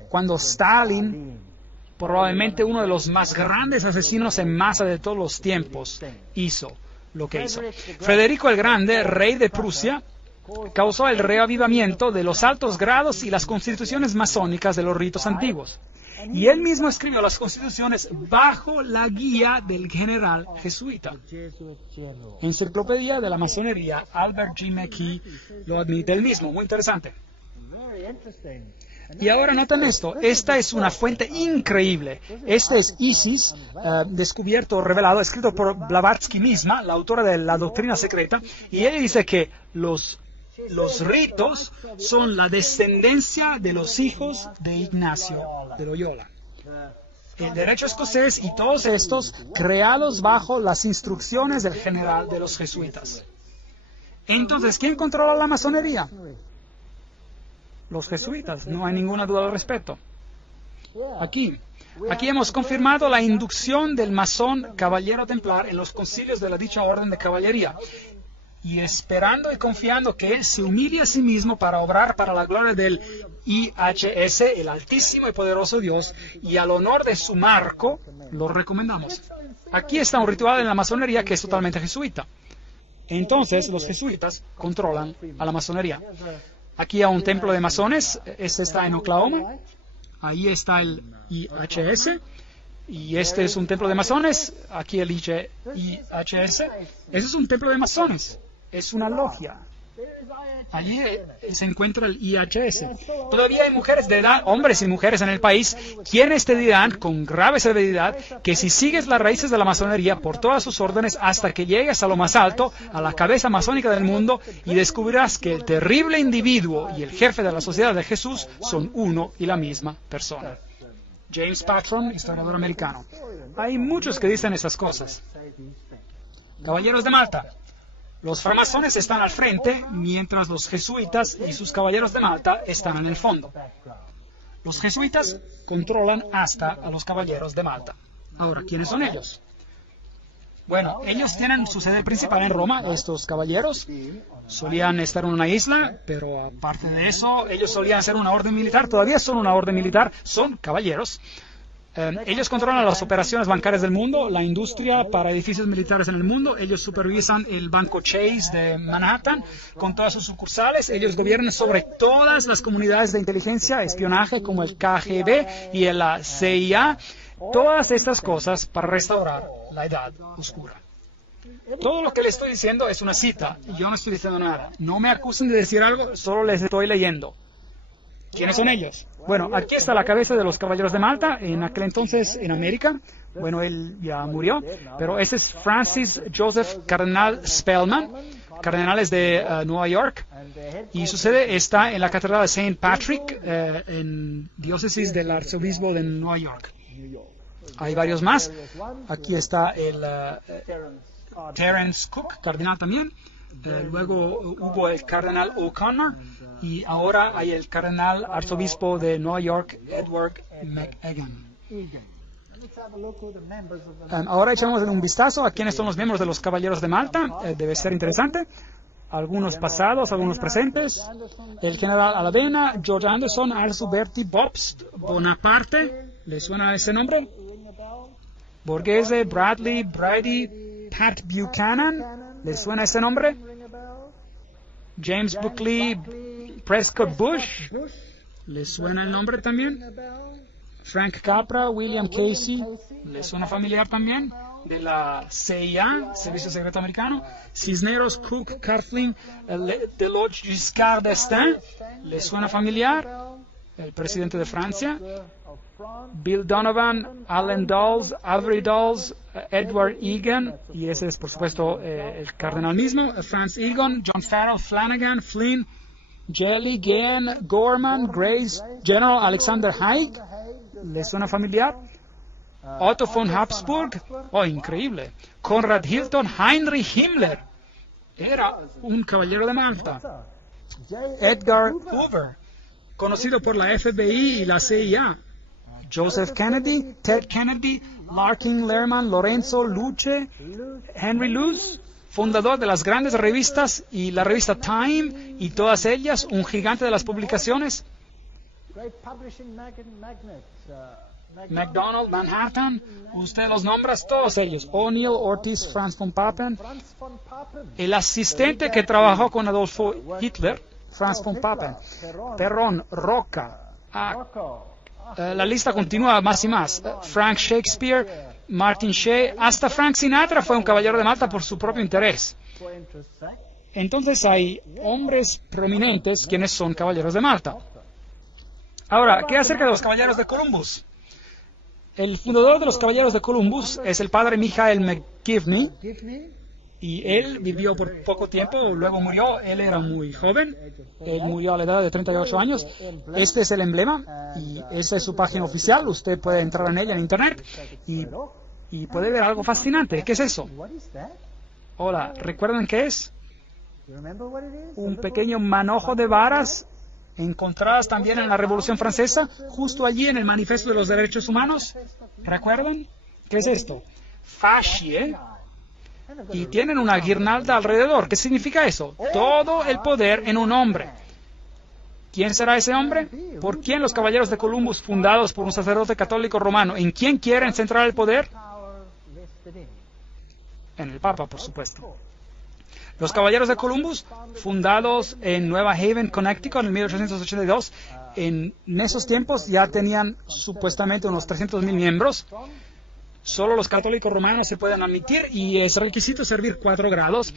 Cuando Stalin, probablemente uno de los más grandes asesinos en masa de todos los tiempos, hizo lo que hizo. Federico el Grande, rey de Prusia, causó el reavivamiento de los altos grados y las constituciones masónicas de los ritos antiguos. Y él mismo escribió las constituciones bajo la guía del general jesuita. Enciclopedia de la Masonería, Albert G. McKee lo admite él mismo. Muy interesante. Y ahora noten esto, esta es una fuente increíble. Este es Isis, descubierto, revelado, escrito por Blavatsky misma, la autora de la doctrina secreta, y ella dice que los ritos son la descendencia de los hijos de Ignacio de Loyola. El derecho escocés y todos estos creados bajo las instrucciones del general de los jesuitas. Entonces, ¿quién controla la masonería? Los jesuitas, no hay ninguna duda al respecto. Aquí hemos confirmado la inducción del masón caballero templar en los concilios de la dicha orden de caballería, y esperando y confiando que él se humille a sí mismo para obrar para la gloria del IHS, el altísimo y poderoso Dios, y al honor de su marco, lo recomendamos. Aquí está un ritual en la masonería que es totalmente jesuita. Entonces, los jesuitas controlan a la masonería. Aquí hay un templo de masones, este está en Oklahoma, ahí está el IHS, y este es un templo de masones, aquí el IHS, ese es un templo de masones, es una logia. Allí se encuentra el IHS. Todavía hay mujeres de edad, hombres y mujeres en el país, quienes te dirán con grave severidad que si sigues las raíces de la masonería por todas sus órdenes hasta que llegues a lo más alto, a la cabeza masónica del mundo, y descubrirás que el terrible individuo y el jefe de la sociedad de Jesús son uno y la misma persona. James Patron, historiador americano. Hay muchos que dicen esas cosas. Caballeros de Malta. Los framasones están al frente, mientras los jesuitas y sus caballeros de Malta están en el fondo. Los jesuitas controlan hasta a los caballeros de Malta. Ahora, ¿quiénes son ellos? Bueno, ellos tienen su sede principal en Roma, estos caballeros. Solían estar en una isla, pero aparte de eso, ellos solían ser una orden militar, todavía son una orden militar, son caballeros. Ellos controlan las operaciones bancarias del mundo, la industria para edificios militares en el mundo. Ellos supervisan el banco Chase de Manhattan con todas sus sucursales. Ellos gobiernan sobre todas las comunidades de inteligencia, espionaje como el KGB y el CIA. Todas estas cosas para restaurar la Edad Oscura. Todo lo que le estoy diciendo es una cita. Yo no estoy diciendo nada. No me acusen de decir algo, solo les estoy leyendo. ¿Quiénes son ellos? Bueno, aquí está la cabeza de los caballeros de Malta, en aquel entonces en América. Bueno, él ya murió, pero ese es Francis Joseph Cardenal Spellman, cardenales de Nueva York, y su sede está en la Catedral de St. Patrick, en diócesis del arzobispo de Nueva York. Hay varios más. Aquí está el Terence Cook, cardenal también. Luego hubo el cardenal O'Connor y ahora hay el cardenal arzobispo de Nueva York, Edward McEgan. Ahora echamos un vistazo a quiénes son los miembros de los Caballeros de Malta. Debe ser interesante. Algunos pasados, algunos presentes. El general Alavena, George Anderson, Arsuberti, Bobst, Bonaparte. ¿Le suena ese nombre? Borghese, Bradley, Brady, Pat Buchanan. ¿Le suena ese nombre? James Buckley, Prescott Bush. ¿Le suena el nombre también? Frank Capra, William Casey. ¿Le suena familiar también? De la CIA, Servicio Secreto Americano. Cisneros, Cook, Cartling, Deloche, Giscard d'Estaing. ¿Le suena familiar? El presidente de Francia. Bill Donovan, Allen Dulles, Avery Dulles, Edward Egan, y ese es por supuesto el cardenal mismo, Franz Egan, John Farrell, Flanagan, Flynn, Jelly, Gann, Gorman, Grace, General Alexander Haig. ¿Le suena familiar? Otto von Habsburg, oh, increíble. Conrad Hilton, Heinrich Himmler, era un caballero de Malta. Edgar Hoover, conocido por la FBI y la CIA. Joseph Kennedy, Ted Kennedy, Larkin Lerman, Lorenzo Luce, Henry Luce, fundador de las grandes revistas y la revista Time y todas ellas, un gigante de las publicaciones. McDonald, Manhattan, usted los nombra todos ellos. O'Neill, Ortiz, Franz von Papen. El asistente que trabajó con Adolfo Hitler, Franz von Papen. Perón, Roca. La lista continúa más y más. Frank Shakespeare, Martin Shea, hasta Frank Sinatra fue un caballero de Malta por su propio interés. Entonces hay hombres prominentes quienes son caballeros de Malta. Ahora, ¿qué acerca de los caballeros de Columbus? El fundador de los caballeros de Columbus es el padre Michael McGivney, y él vivió por poco tiempo, luego murió. Él era muy joven, él murió a la edad de 38 años. Este es el emblema y esa es su página oficial. Usted puede entrar en ella en internet y puede ver algo fascinante. ¿Qué es eso? Hola, ¿recuerdan qué es? Un pequeño manojo de varas encontradas también en la Revolución Francesa, justo allí en el Manifiesto de los Derechos Humanos. ¿Recuerdan? ¿Qué es esto? Fascie. Y tienen una guirnalda alrededor. ¿Qué significa eso? Todo el poder en un hombre. ¿Quién será ese hombre? ¿Por quién los caballeros de Columbus, fundados por un sacerdote católico romano? ¿En quién quieren centrar el poder? En el Papa, por supuesto. Los caballeros de Columbus, fundados en Nueva Haven, Connecticut, en 1882, en esos tiempos ya tenían supuestamente unos 300,000 miembros. Solo los católicos romanos se pueden admitir y es requisito servir 4 grados.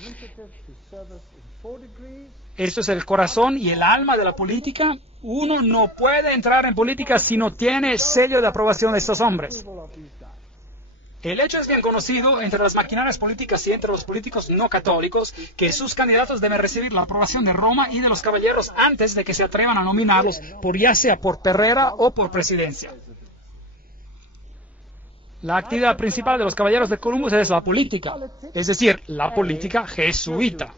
Esto es el corazón y el alma de la política. Uno no puede entrar en política si no tiene el sello de aprobación de estos hombres. El hecho es bien conocido entre las maquinarias políticas y entre los políticos no católicos que sus candidatos deben recibir la aprobación de Roma y de los caballeros antes de que se atrevan a nominarlos, ya sea por perrera o por presidencia. La actividad principal de los caballeros de Columbus es la política, es decir, la política jesuita.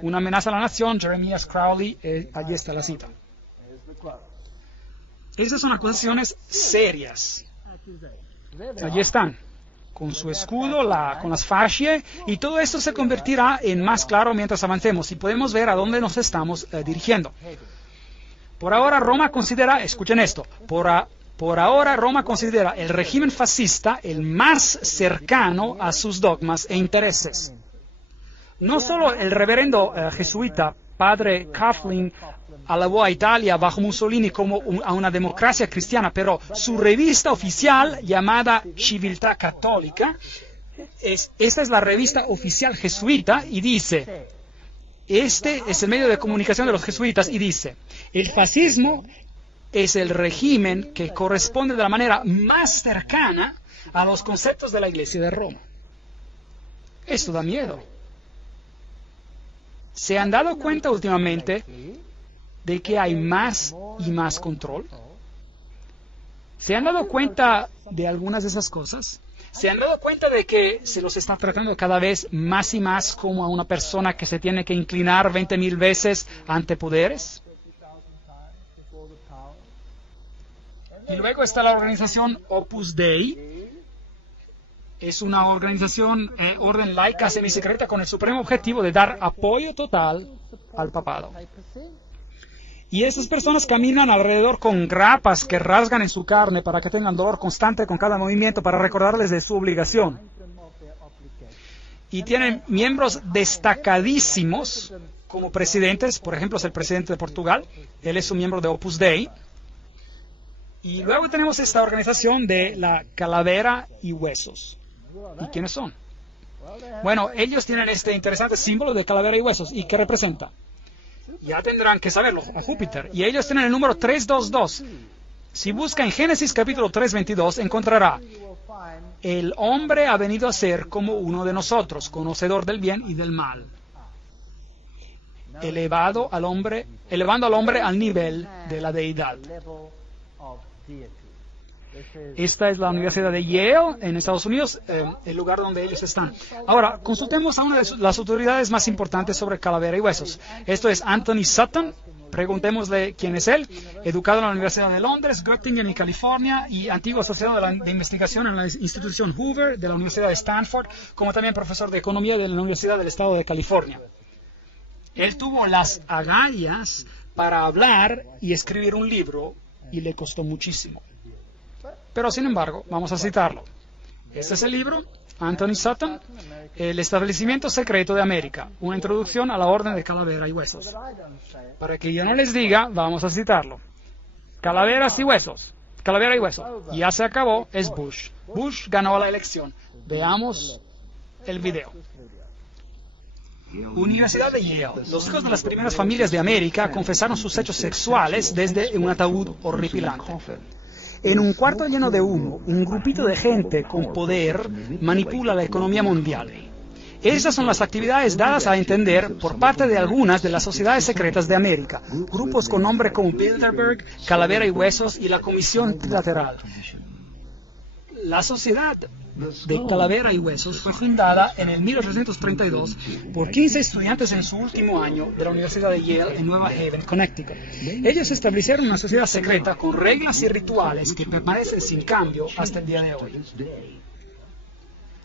Una amenaza a la nación, Jeremias Crowley, allí está la cita. Esas son acusaciones serias. Allí están, con su escudo, con las fascie, y todo esto se convertirá en más claro mientras avancemos y podemos ver a dónde nos estamos dirigiendo. Por ahora Roma considera, escuchen esto, por ahora Roma considera el régimen fascista el más cercano a sus dogmas e intereses. No solo el reverendo jesuita padre Coughlin alabó a Italia bajo Mussolini como a una democracia cristiana, pero su revista oficial llamada Civiltà Cattolica, esta es la revista oficial jesuita y dice, este es el medio de comunicación de los jesuitas y dice, el fascismo es el régimen que corresponde de la manera más cercana a los conceptos de la Iglesia de Roma. Esto da miedo. ¿Se han dado cuenta últimamente de que hay más y más control? ¿Se han dado cuenta de algunas de esas cosas? ¿Se han dado cuenta de que se los está tratando cada vez más y más como a una persona que se tiene que inclinar 20.000 veces ante poderes? Y luego está la organización Opus Dei. Es una organización, orden laica semisecreta con el supremo objetivo de dar apoyo total al papado. Y esas personas caminan alrededor con grapas que rasgan en su carne para que tengan dolor constante con cada movimiento para recordarles de su obligación. Y tienen miembros destacadísimos como presidentes, por ejemplo es el presidente de Portugal, él es un miembro de Opus Dei. Y luego tenemos esta organización de la calavera y huesos. ¿Y quiénes son? Bueno, ellos tienen este interesante símbolo de calavera y huesos. ¿Y qué representa? Ya tendrán que saberlo, a Júpiter. Y ellos tienen el número 322. Si busca en Génesis capítulo 3:22, encontrará: el hombre ha venido a ser como uno de nosotros, conocedor del bien y del mal. Elevando al hombre al nivel de la deidad. Esta es la Universidad de Yale, en Estados Unidos, el lugar donde ellos están. Ahora, consultemos a una de las autoridades más importantes sobre calavera y huesos. Esto es Anthony Sutton. Preguntémosle quién es él. Educado en la Universidad de Londres, Göttingen y California, y antiguo asociado de investigación en la institución Hoover de la Universidad de Stanford, como también profesor de economía de la Universidad del Estado de California. Él tuvo las agallas para hablar y escribir un libro, y le costó muchísimo. Pero, sin embargo, vamos a citarlo. Este es el libro, Anthony Sutton, El establecimiento secreto de América, una introducción a la orden de calavera y huesos. Para que yo no les diga, vamos a citarlo. Calaveras y huesos, calavera y hueso. Ya se acabó, es Bush. Bush ganó la elección. Veamos el video. Universidad de Yale. Los hijos de las primeras familias de América confesaron sus hechos sexuales desde un ataúd horripilante. En un cuarto lleno de humo, un grupito de gente con poder manipula la economía mundial. Esas son las actividades dadas a entender por parte de algunas de las sociedades secretas de América, grupos con nombre como Bilderberg, Calavera y Huesos y la Comisión Trilateral. La sociedad de Calavera y Huesos fue fundada en el 1832 por 15 estudiantes en su último año de la Universidad de Yale en Nueva Haven, Connecticut. Ellos establecieron una sociedad secreta con reglas y rituales que permanecen sin cambio hasta el día de hoy.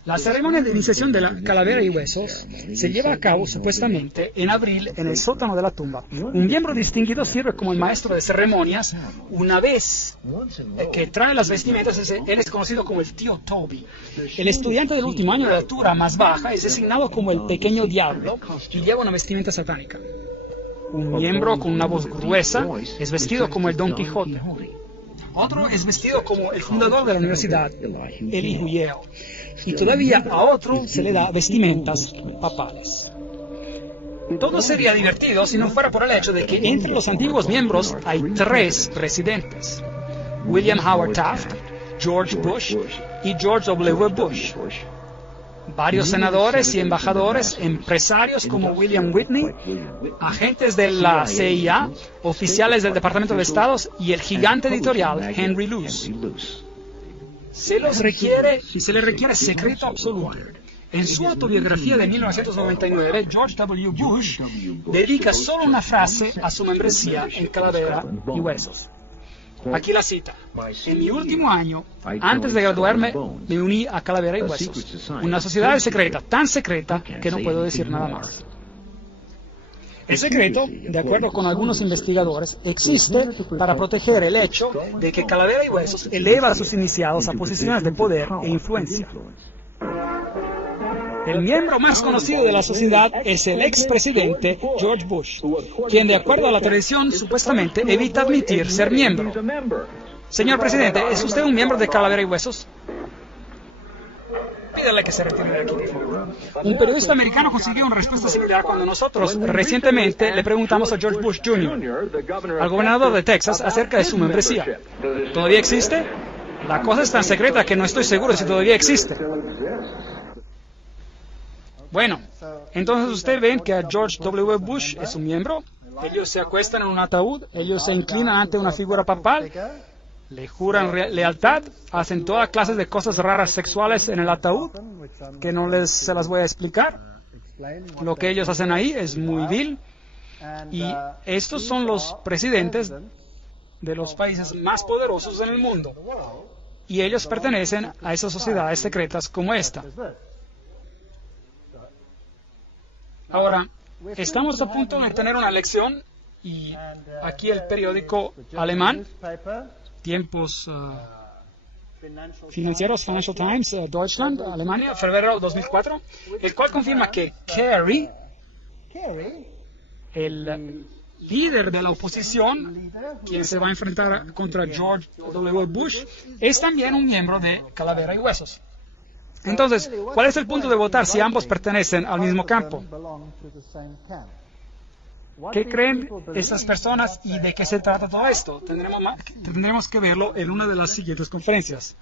La ceremonia de iniciación de la Calavera y Huesos se lleva a cabo supuestamente en abril en el sótano de la tumba. Un miembro distinguido sirve como el maestro de ceremonias. Una vez que trae las vestimentas, él es conocido como el tío Toby. El estudiante del último año de altura más baja es designado como el pequeño diablo y lleva una vestimenta satánica. Un miembro con una voz gruesa es vestido como el Don Quijote. Otro es vestido como el fundador de la universidad, Eli Huyeo. Y todavía a otro se le da vestimentas papales. Todo sería divertido si no fuera por el hecho de que entre los antiguos miembros hay 3 presidentes: William Howard Taft, George Bush y George W. Bush. Varios senadores y embajadores, empresarios como William Whitney, agentes de la CIA, oficiales del Departamento de Estado y el gigante editorial Henry Luce. Se le requiere secreto absoluto. En su autobiografía de 1999, George W. Bush dedica solo una frase a su membresía en Calavera y Huesos. Aquí la cita. En mi último año, antes de graduarme, me uní a Calavera y Huesos, una sociedad secreta, tan secreta que no puedo decir nada más. El secreto, de acuerdo con algunos investigadores, existe para proteger el hecho de que Calavera y Huesos eleva a sus iniciados a posiciones de poder e influencia. El miembro más conocido de la sociedad es el expresidente George Bush, quien, de acuerdo a la tradición, supuestamente evita admitir ser miembro. Señor presidente, ¿es usted un miembro de Calavera y Huesos? Pídale que se retire de aquí, por favor. Un periodista americano consiguió una respuesta similar cuando nosotros recientemente le preguntamos a George Bush Jr., al gobernador de Texas, acerca de su membresía. ¿Todavía existe? La cosa es tan secreta que no estoy seguro si todavía existe. Bueno, entonces ustedes ven que a George W. Bush es un miembro. Ellos se acuestan en un ataúd, ellos se inclinan ante una figura papal, le juran lealtad, hacen toda clase de cosas raras sexuales en el ataúd, que no se las voy a explicar. Lo que ellos hacen ahí es muy vil. Y estos son los presidentes de los países más poderosos en el mundo. Y ellos pertenecen a esas sociedades secretas como esta. Ahora, estamos a punto de tener una elección y aquí el periódico alemán, Tiempos Financieros, Financial Times, Deutschland, Alemania, febrero 2004, el cual confirma que Kerry, el líder de la oposición, quien se va a enfrentar contra George W. Bush, es también un miembro de Calavera y Huesos. Entonces, ¿cuál es el punto de votar si ambos pertenecen al mismo campo? ¿Qué creen esas personas y de qué se trata todo esto? Tendremos que verlo en una de las siguientes conferencias.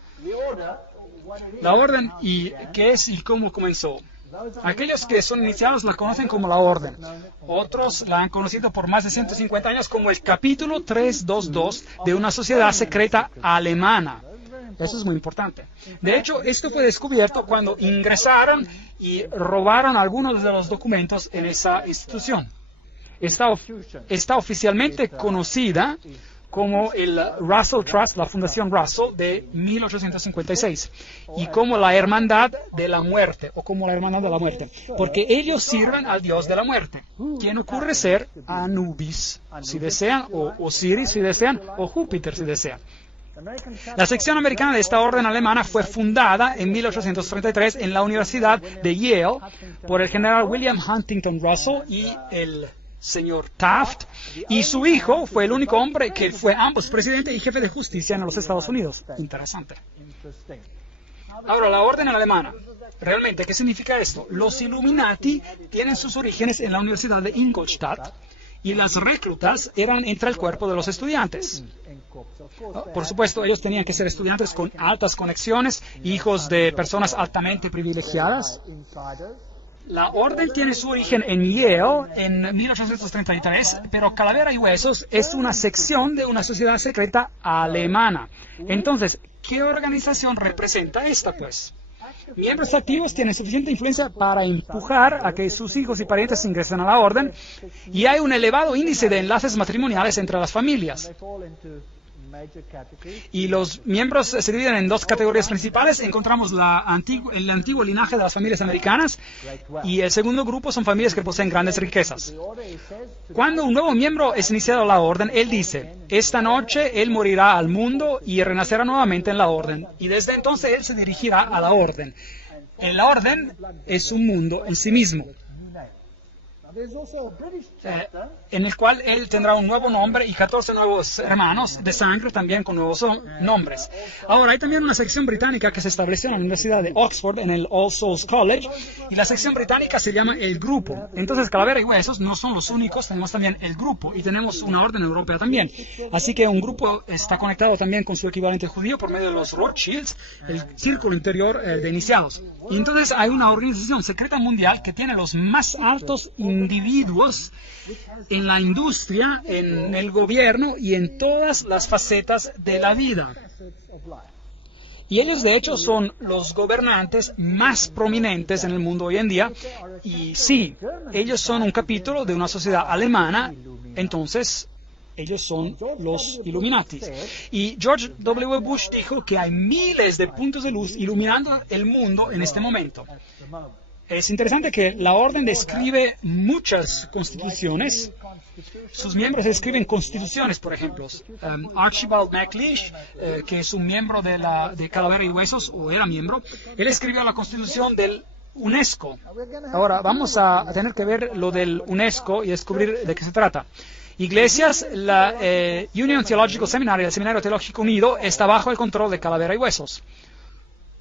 La orden y qué es y cómo comenzó. Aquellos que son iniciados la conocen como la orden. Otros la han conocido por más de 150 años como el capítulo 322 de una sociedad secreta alemana. Eso es muy importante. De hecho, esto fue descubierto cuando ingresaron y robaron algunos de los documentos en esa institución. Está oficialmente conocida como el Russell Trust, la Fundación Russell de 1856, y como la Hermandad de la Muerte, o como la Hermandad de la Muerte, porque ellos sirven al Dios de la Muerte, quien ocurre ser Anubis, si desean, o Osiris, si desean, o Júpiter, si desean. La sección americana de esta orden alemana fue fundada en 1833 en la Universidad de Yale por el general William Huntington Russell y el señor Taft, y su hijo fue el único hombre que fue ambos presidente y jefe de justicia en los Estados Unidos. Interesante. Ahora, la orden alemana. Realmente, ¿qué significa esto? Los Illuminati tienen sus orígenes en la Universidad de Ingolstadt y las reclutas eran entre el cuerpo de los estudiantes. Por supuesto, ellos tenían que ser estudiantes con altas conexiones, hijos de personas altamente privilegiadas. La orden tiene su origen en Yale en 1833, pero Calavera y Huesos es una sección de una sociedad secreta alemana. Entonces, ¿qué organización representa esta, pues? Miembros activos tienen suficiente influencia para empujar a que sus hijos y parientes ingresen a la orden, y hay un elevado índice de enlaces matrimoniales entre las familias. Y los miembros se dividen en dos categorías principales. Encontramos el antiguo linaje de las familias americanas, y el segundo grupo son familias que poseen grandes riquezas. Cuando un nuevo miembro es iniciado a la orden, él dice, esta noche él morirá al mundo y renacerá nuevamente en la orden, y desde entonces él se dirigirá a la orden. La orden es un mundo en sí mismo, en el cual él tendrá un nuevo nombre y 14 nuevos hermanos de sangre también con nuevos nombres. Ahora, hay también una sección británica que se estableció en la Universidad de Oxford, en el All Souls College, y la sección británica se llama el Grupo. Entonces, Calavera y Huesos no son los únicos, tenemos también el Grupo, y tenemos una orden europea también. Así que un grupo está conectado también con su equivalente judío por medio de los Rothschilds, el círculo interior de iniciados. Y entonces hay una organización secreta mundial que tiene los más altos individuos en la industria, en el gobierno y en todas las facetas de la vida. Y ellos, de hecho, son los gobernantes más prominentes en el mundo hoy en día. Y sí, ellos son un capítulo de una sociedad alemana. Entonces, Ellos son los Illuminati. Y George W. Bush dijo que hay miles de puntos de luz iluminando el mundo en este momento. Es interesante que la orden describe muchas constituciones. Sus miembros escriben constituciones, por ejemplo. Archibald MacLeish, que es un miembro de Calavera y Huesos, o era miembro, él escribió la constitución del UNESCO. Ahora vamos a tener que ver lo del UNESCO y descubrir de qué se trata. Iglesias, la Union Theological Seminary, el Seminario Teológico Unido, está bajo el control de Calavera y Huesos.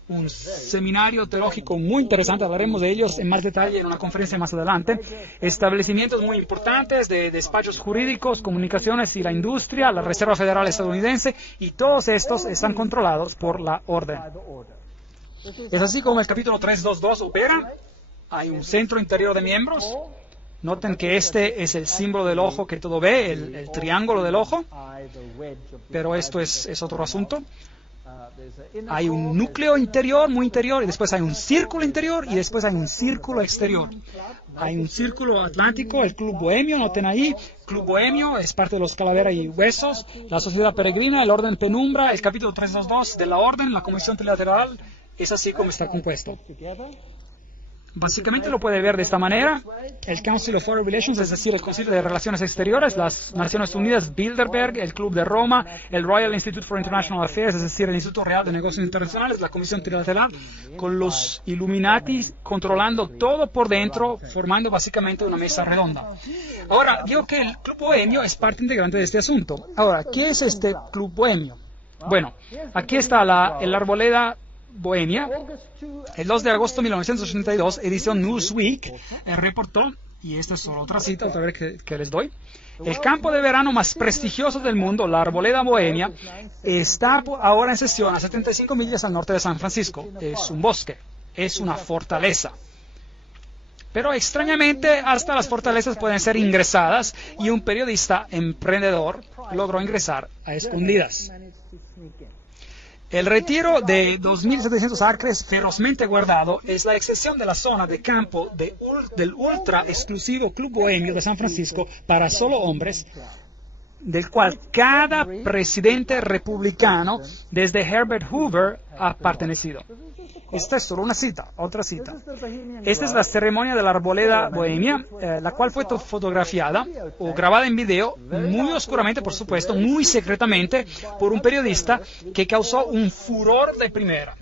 Un seminario teológico muy interesante, hablaremos de ellos en más detalle en una conferencia más adelante. Establecimientos muy importantes de despachos jurídicos, comunicaciones y la industria, la Reserva Federal estadounidense, y todos estos están controlados por la orden. Es así como el capítulo 322 opera. Hay un centro interior de miembros. Noten que este es el símbolo del ojo que todo ve, el triángulo del ojo, pero esto es otro asunto. Hay un núcleo interior, muy interior, y después hay un círculo interior, y después hay un círculo exterior. Hay un círculo atlántico, el Club Bohemio, noten ahí, Club Bohemio es parte de los Calavera y Huesos, la Sociedad Peregrina, el Orden Penumbra, el capítulo 322 de la Orden, la Comisión Trilateral, es así como está compuesto. Básicamente lo puede ver de esta manera. El Council of Foreign Relations, es decir, el Concilio de Relaciones Exteriores, las Naciones Unidas, Bilderberg, el Club de Roma, el Royal Institute for International Affairs, es decir, el Instituto Real de Negocios Internacionales, la Comisión Trilateral, con los Illuminati controlando todo por dentro, formando básicamente una mesa redonda. Ahora, digo que el Club Bohemio es parte integrante de este asunto. Ahora, ¿qué es este Club Bohemio? Bueno, aquí está el Arboleda Bohemia. El 2 de agosto de 1982, edición Newsweek, reportó, y esta es solo otra cita, otra vez que les doy, el campo de verano más prestigioso del mundo, la Arboleda Bohemia, está ahora en sesión a 75 millas al norte de San Francisco. Es un bosque, es una fortaleza. Pero extrañamente, hasta las fortalezas pueden ser ingresadas, y un periodista emprendedor logró ingresar a escondidas. El retiro de 2.700 acres ferozmente guardado es la excepción de la zona de campo del ultra exclusivo Club Bohemio de San Francisco para solo hombres, del cual cada presidente republicano desde Herbert Hoover ha pertenecido. Esta es solo una cita, otra cita. Esta es la ceremonia de la Arboleda Bohemia, la cual fue fotografiada o grabada en video, muy oscuramente, por supuesto, muy secretamente, por un periodista que causó un furor de primera.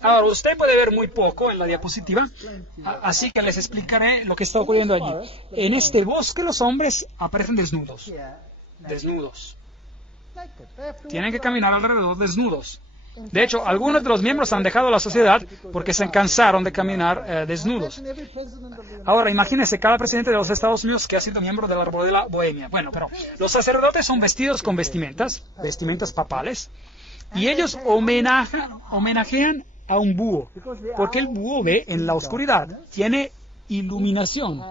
Ahora, usted puede ver muy poco en la diapositiva, así que les explicaré lo que está ocurriendo allí. En este bosque los hombres aparecen desnudos. Desnudos. Tienen que caminar alrededor desnudos. De hecho, algunos de los miembros han dejado la sociedad porque se cansaron de caminar desnudos. Ahora, imagínense cada presidente de los Estados Unidos que ha sido miembro de la Arboleda Bohemia. Bueno, pero los sacerdotes son vestidos con vestimentas papales, y ellos homenajean a un búho, porque el búho ve en la oscuridad, tiene iluminación.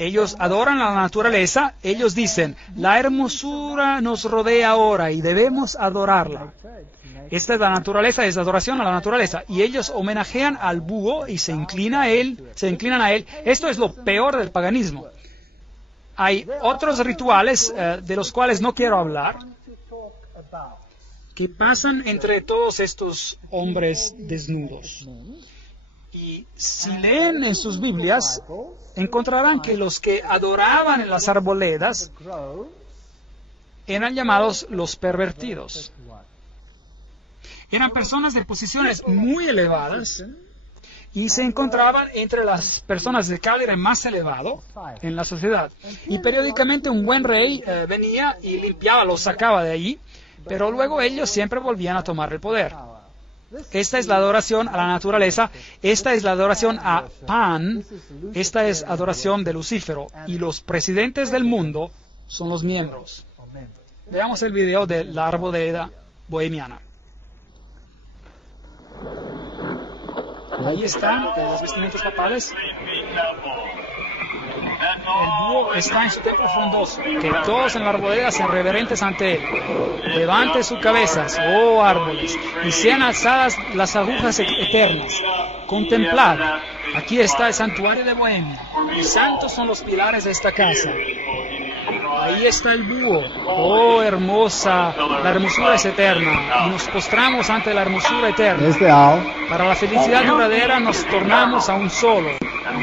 Ellos adoran a la naturaleza, ellos dicen, la hermosura nos rodea ahora y debemos adorarla. Esta es la naturaleza, es adoración a la naturaleza. Y ellos homenajean al búho y se inclinan a él. Esto es lo peor del paganismo. Hay otros rituales de los cuales no quiero hablar, que pasan entre todos estos hombres desnudos. Y si leen en sus Biblias, encontrarán que los que adoraban en las arboledas eran llamados los pervertidos. Eran personas de posiciones muy elevadas y se encontraban entre las personas de calibre más elevado en la sociedad. Y periódicamente un buen rey venía y limpiaba, los sacaba de allí, pero luego ellos siempre volvían a tomar el poder. Esta es la adoración a la naturaleza, esta es la adoración a Pan, esta es adoración de Lucífero, y los presidentes del mundo son los miembros. Veamos el video de la Arboleda Bohemiana. Ahí están los vestimentos papales. El búho está en su templo frondoso, que todos en la arboleda sean reverentes ante él. Levante sus cabezas, oh árboles, y sean alzadas las agujas eternas. Contemplad, aquí está el santuario de Bohemia. Santos son los pilares de esta casa. Ahí está el búho. Oh, hermosa, la hermosura es eterna. Y nos postramos ante la hermosura eterna. Para la felicidad duradera nos tornamos a un solo.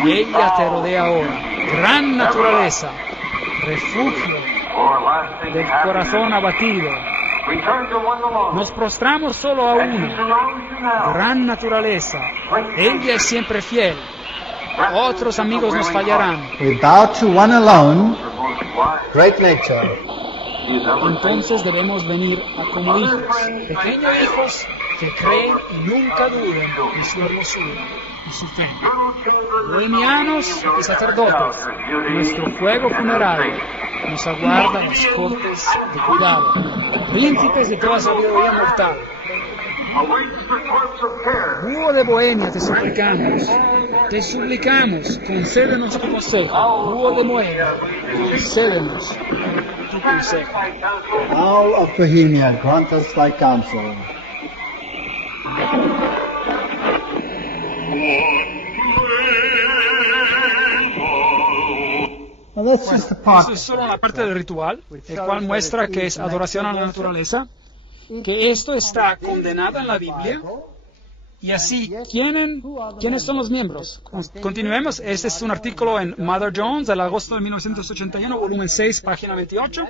Y ella te rodea ahora. Gran naturaleza, refugio del corazón abatido. Nos prostramos solo a uno. Gran naturaleza. Ella es siempre fiel. Otros amigos nos fallarán. We bow to one alone, great nature. Entonces debemos venir a como hijos, pequeños hijos que creen y nunca duden en su hermosura y su fe. Bohemianos y sacerdotes, nuestro fuego funerario nos aguarda las cortes de cuidado, príncipes de toda sabiduría mortal. Búho de Bohemia, te suplicamos, concédenos tu consejo. Búho de Bohemia, concédenos tu consejo. Owl of Bohemia, grant us thy counsel. Well, that's just the part. Eso es solo una parte del ritual, el cual muestra que es adoración a la naturaleza, que esto está condenado en la Biblia. Y así, ¿quiénes son los miembros? Continuemos. Este es un artículo en Mother Jones del agosto de 1981, volumen 6, página 28.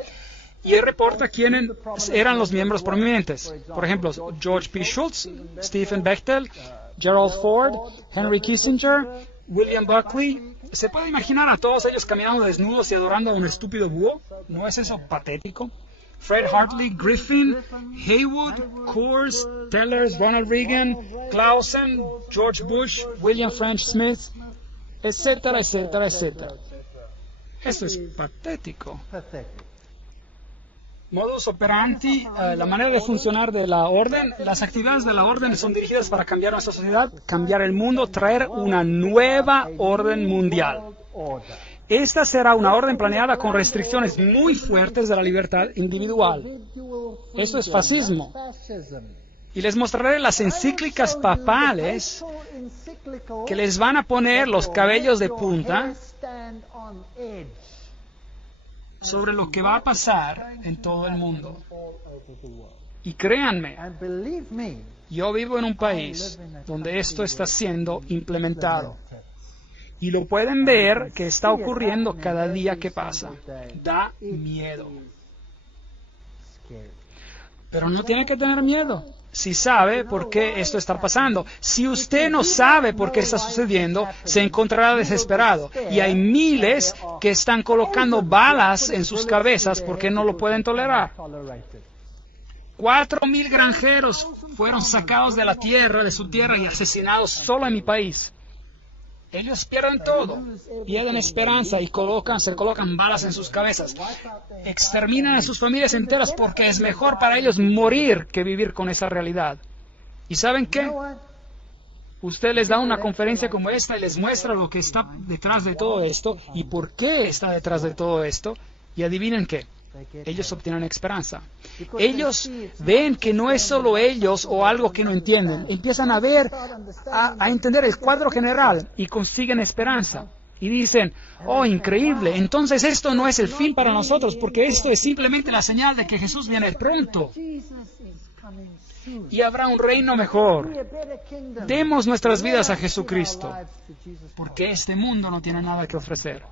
Y él reporta quiénes eran los miembros prominentes. Por ejemplo, George P. Schultz, Stephen Bechtel, Gerald Ford, Henry Kissinger, William Buckley. ¿Se puede imaginar a todos ellos caminando desnudos y adorando a un estúpido búho? ¿No es eso patético? Fred Hartley, Griffin, Haywood, Coors, Tellers, Ronald Reagan, Clausen, George Bush, William French Smith, etcétera, etcétera, etcétera. Esto es patético. Modus operandi, la manera de funcionar de la orden. Las actividades de la orden son dirigidas para cambiar nuestra sociedad, cambiar el mundo, traer una nueva orden mundial. Esta será una orden planeada con restricciones muy fuertes de la libertad individual. Esto es fascismo. Y les mostraré las encíclicas papales que les van a poner los cabellos de punta sobre lo que va a pasar en todo el mundo. Y créanme, yo vivo en un país donde esto está siendo implementado. Y lo pueden ver que está ocurriendo cada día que pasa. Da miedo. Pero no tiene que tener miedo. Si sabe por qué esto está pasando. Si usted no sabe por qué está sucediendo, se encontrará desesperado. Y hay miles que están colocando balas en sus cabezas porque no lo pueden tolerar. 4,000 granjeros fueron sacados de la tierra, de su tierra, y asesinados solo en mi país. Ellos pierden todo, pierden esperanza y se colocan balas en sus cabezas. Exterminan a sus familias enteras porque es mejor para ellos morir que vivir con esa realidad. ¿Y saben qué? Usted les da una conferencia como esta y les muestra lo que está detrás de todo esto y por qué está detrás de todo esto. Y adivinen qué. Ellos obtienen esperanza. Ellos ven que no es solo ellos o algo que no entienden. Empiezan a ver, a entender el cuadro general y consiguen esperanza. Y dicen, oh, increíble, entonces esto no es el fin para nosotros, porque esto es simplemente la señal de que Jesús viene pronto. Y habrá un reino mejor. Demos nuestras vidas a Jesucristo, porque este mundo no tiene nada que ofrecer.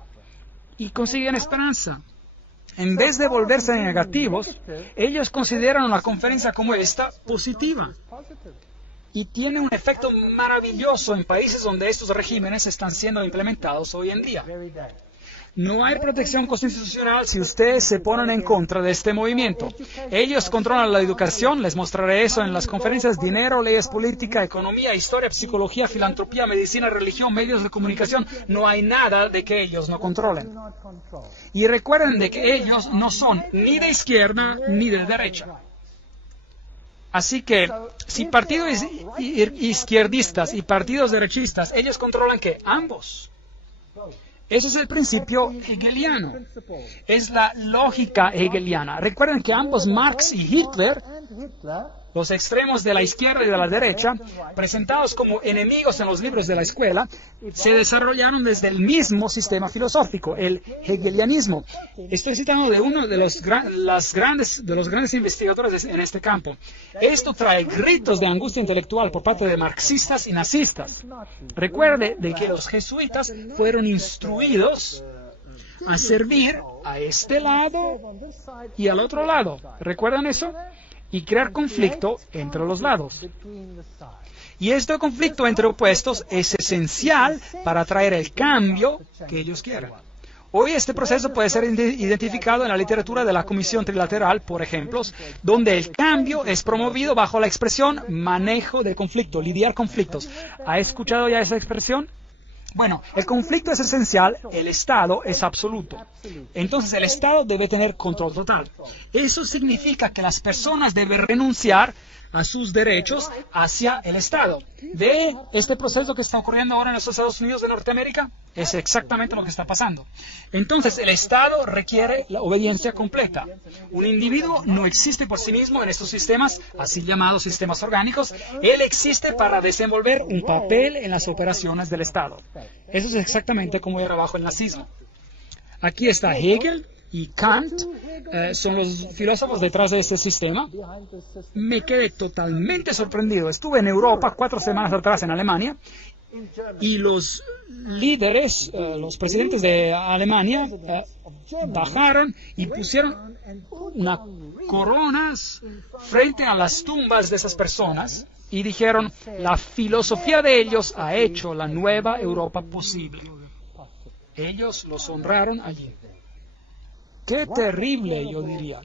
Y consiguen esperanza. En vez de volverse negativos, ellos consideran una conferencia como esta positiva. Y tiene un efecto maravilloso en países donde estos regímenes están siendo implementados hoy en día. No hay protección constitucional si ustedes se ponen en contra de este movimiento. Ellos controlan la educación, les mostraré eso en las conferencias: dinero, leyes, política, economía, historia, psicología, filantropía, medicina, religión, medios de comunicación. No hay nada de que ellos no controlen. Y recuerden de que ellos no son ni de izquierda ni de derecha. Así que, si partidos izquierdistas y partidos derechistas, ellos controlan ¿qué? Ambos. Ese es el principio hegeliano. Es la lógica hegeliana. Recuerden que ambos, Marx y Hitler, los extremos de la izquierda y de la derecha, presentados como enemigos en los libros de la escuela, se desarrollaron desde el mismo sistema filosófico, el hegelianismo. Estoy citando de uno de los grandes investigadores en este campo. Esto trae gritos de angustia intelectual por parte de marxistas y nazistas. Recuerde de que los jesuitas fueron instruidos a servir a este lado y al otro lado. ¿Recuerdan eso? Y crear conflicto entre los lados. Y este conflicto entre opuestos es esencial para traer el cambio que ellos quieren. Hoy este proceso puede ser identificado en la literatura de la Comisión Trilateral, por ejemplo, donde el cambio es promovido bajo la expresión manejo de conflicto, lidiar conflictos. ¿Ha escuchado ya esa expresión? Bueno, el conflicto es esencial, el Estado es absoluto. Entonces el Estado debe tener control total. Eso significa que las personas deben renunciar a sus derechos hacia el Estado. ¿Ve este proceso que está ocurriendo ahora en los Estados Unidos de Norteamérica? Es exactamente lo que está pasando. Entonces, el Estado requiere la obediencia completa. Un individuo no existe por sí mismo en estos sistemas, así llamados sistemas orgánicos. Él existe para desenvolver un papel en las operaciones del Estado. Eso es exactamente como era bajo el nazismo. Aquí está Hegel y Kant, son los filósofos detrás de este sistema. Me quedé totalmente sorprendido. Estuve en Europa 4 semanas atrás en Alemania y los líderes, los presidentes de Alemania bajaron y pusieron unas coronas frente a las tumbas de esas personas y dijeron, la filosofía de ellos ha hecho la nueva Europa posible. Ellos los honraron allí. ¡Qué terrible, yo diría!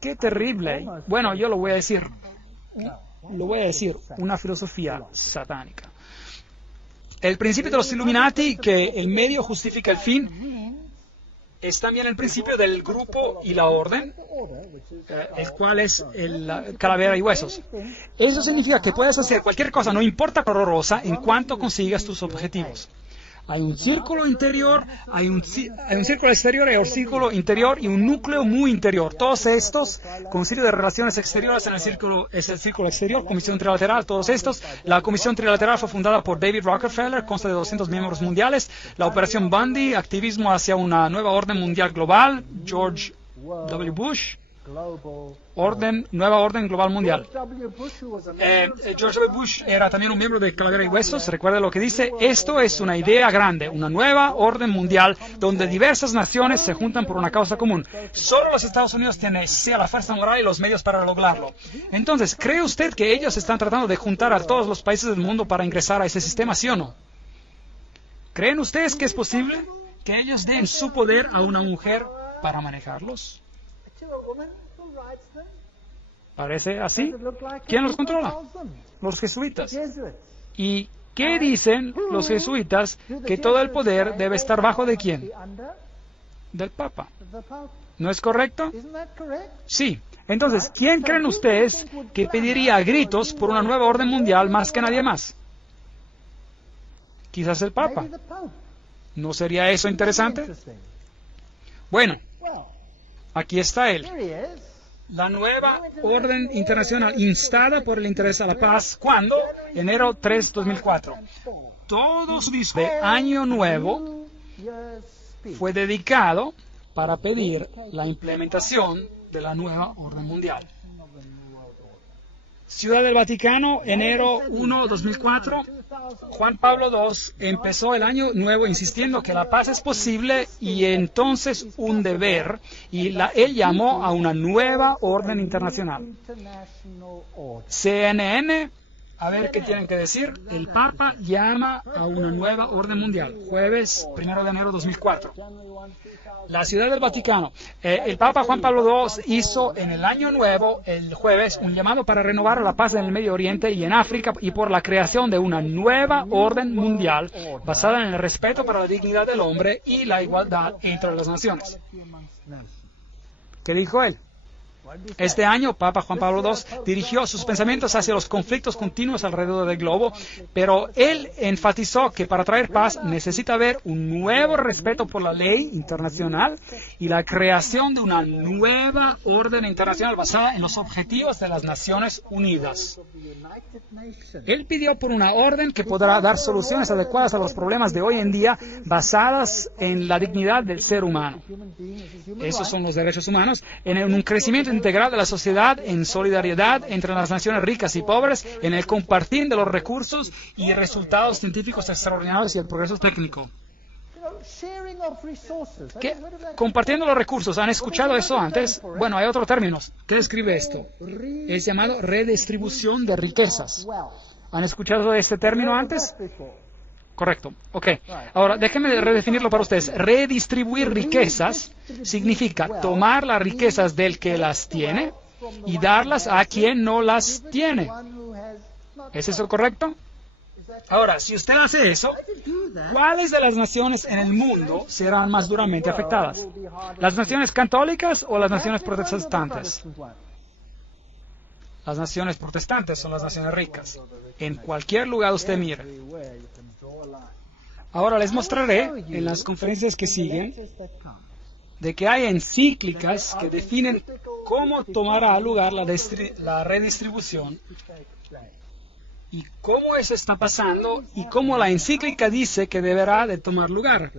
¡Qué terrible! Bueno, yo lo voy a decir. Lo voy a decir, una filosofía satánica. El principio de los Illuminati, que el medio justifica el fin, es también el principio del grupo y la orden, el cual es la calavera y huesos. Eso significa que puedes hacer cualquier cosa, no importa horrorosa, en cuanto consigas tus objetivos. Hay un círculo interior, hay un círculo exterior, hay un círculo interior y un núcleo muy interior. Todos estos, Concilio de Relaciones Exteriores es el círculo exterior, Comisión Trilateral, todos estos. La Comisión Trilateral fue fundada por David Rockefeller, consta de 200 miembros mundiales. La Operación Bundy, activismo hacia una nueva orden mundial global, George W. Bush. Nueva orden global mundial. George W. Bush era también un miembro de Calavera y Huesos. Recuerda lo que dice, esto es una idea grande, una nueva orden mundial donde diversas naciones se juntan por una causa común. Solo los Estados Unidos tienen sea la fuerza moral y los medios para lograrlo. Entonces, ¿cree usted que ellos están tratando de juntar a todos los países del mundo para ingresar a ese sistema, sí o no? ¿Creen ustedes que es posible que ellos den su poder a una mujer para manejarlos? ¿Parece así? ¿Quién los controla? Los jesuitas. ¿Y qué dicen los jesuitas? Que todo el poder debe estar bajo ¿de quién? Del Papa. ¿No es correcto? Sí. Entonces, ¿quién creen ustedes que pediría a gritos por una nueva orden mundial más que nadie más? Quizás el Papa. ¿No sería eso interesante? Bueno, aquí está él. La nueva orden internacional instada por el interés a la paz. ¿Cuándo? Enero 3, 2004. Todo su discurso de Año Nuevo fue dedicado para pedir la implementación de la nueva orden mundial. Ciudad del Vaticano, enero 1, 2004. Juan Pablo II empezó el año nuevo insistiendo que la paz es posible y entonces un deber, y él llamó a una nueva orden internacional. CNN, a ver qué tienen que decir. El Papa llama a una nueva orden mundial, jueves 1 de enero 2004. La Ciudad del Vaticano. El Papa Juan Pablo II hizo en el Año Nuevo, el jueves, un llamado para renovar la paz en el Medio Oriente y en África y por la creación de una nueva orden mundial basada en el respeto para la dignidad del hombre y la igualdad entre las naciones. ¿Qué dijo él? Este año, Papa Juan Pablo II dirigió sus pensamientos hacia los conflictos continuos alrededor del globo, pero él enfatizó que para traer paz necesita haber un nuevo respeto por la ley internacional y la creación de una nueva orden internacional basada en los objetivos de las Naciones Unidas. Él pidió por una orden que podrá dar soluciones adecuadas a los problemas de hoy en día basadas en la dignidad del ser humano. Esos son los derechos humanos, en un crecimiento integral de la sociedad, en solidaridad entre las naciones ricas y pobres, en el compartir de los recursos y resultados científicos extraordinarios y el progreso técnico. ¿Qué? Compartiendo los recursos. ¿Han escuchado eso antes? Bueno, hay otro término que describe esto. Es llamado redistribución de riquezas. ¿Han escuchado de este término antes? Correcto. Ok. Ahora, déjenme redefinirlo para ustedes. Redistribuir riquezas significa tomar las riquezas del que las tiene y darlas a quien no las tiene. ¿Es eso correcto? Ahora, si usted hace eso, ¿cuáles de las naciones en el mundo serán más duramente afectadas? ¿Las naciones católicas o las naciones protestantes? Las naciones protestantes son las naciones ricas. En cualquier lugar usted mire. Ahora les mostraré en las conferencias que siguen de que hay encíclicas que definen cómo tomará lugar la redistribución y cómo eso está pasando y cómo la encíclica dice que deberá de tomar lugar.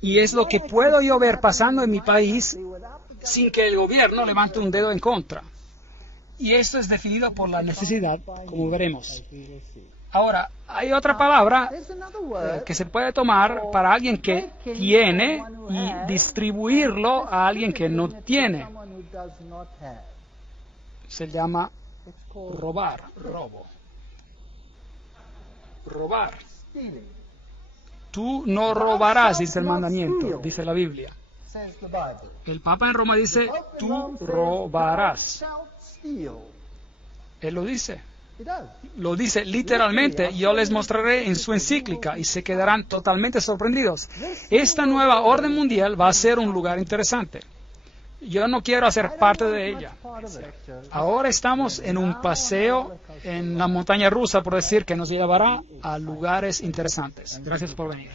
Y es lo que puedo yo ver pasando en mi país sin que el gobierno levante un dedo en contra. Y esto es definido por la necesidad, como veremos. Ahora, hay otra palabra que se puede tomar para alguien que tiene y distribuirlo a alguien que no tiene. Se llama robar, robo. Robar. Tú no robarás, dice el mandamiento, dice la Biblia. El Papa en Roma dice, tú robarás. Él lo dice. Lo dice literalmente, yo les mostraré en su encíclica y se quedarán totalmente sorprendidos. Esta nueva orden mundial va a ser un lugar interesante. Yo no quiero hacer parte de ella. Ahora estamos en un paseo en la montaña rusa, por decir, que nos llevará a lugares interesantes. Gracias por venir.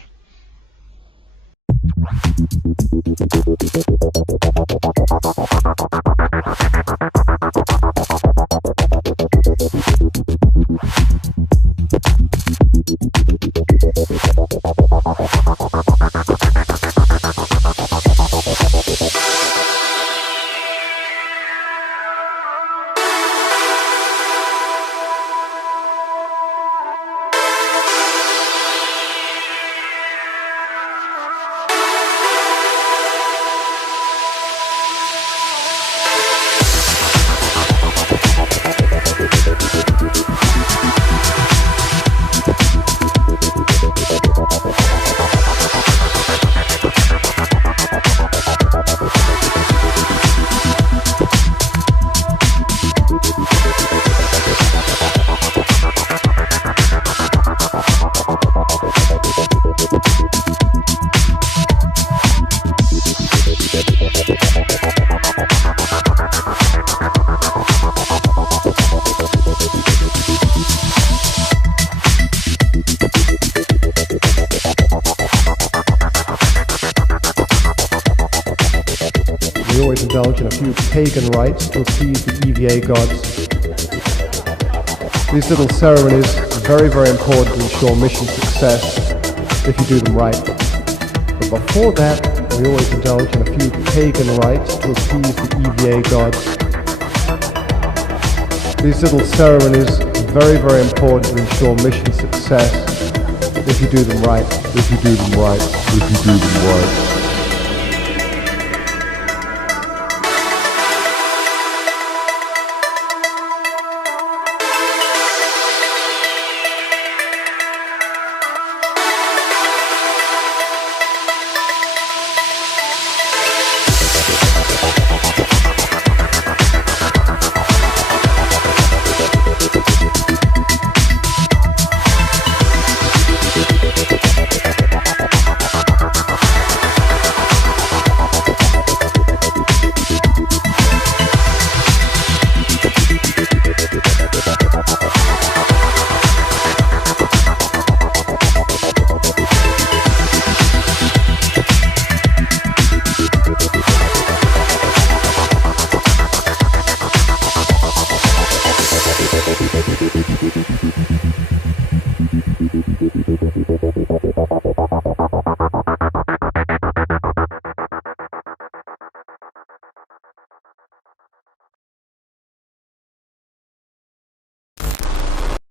We always indulge in a few pagan rites to appease the EVA gods. These little ceremonies are very, very important to ensure mission success if you do them right. But before that, we always indulge in a few pagan rites to appease the EVA gods. These little ceremonies are very, very important to ensure mission success if you do them right, if you do them right, if you do them right.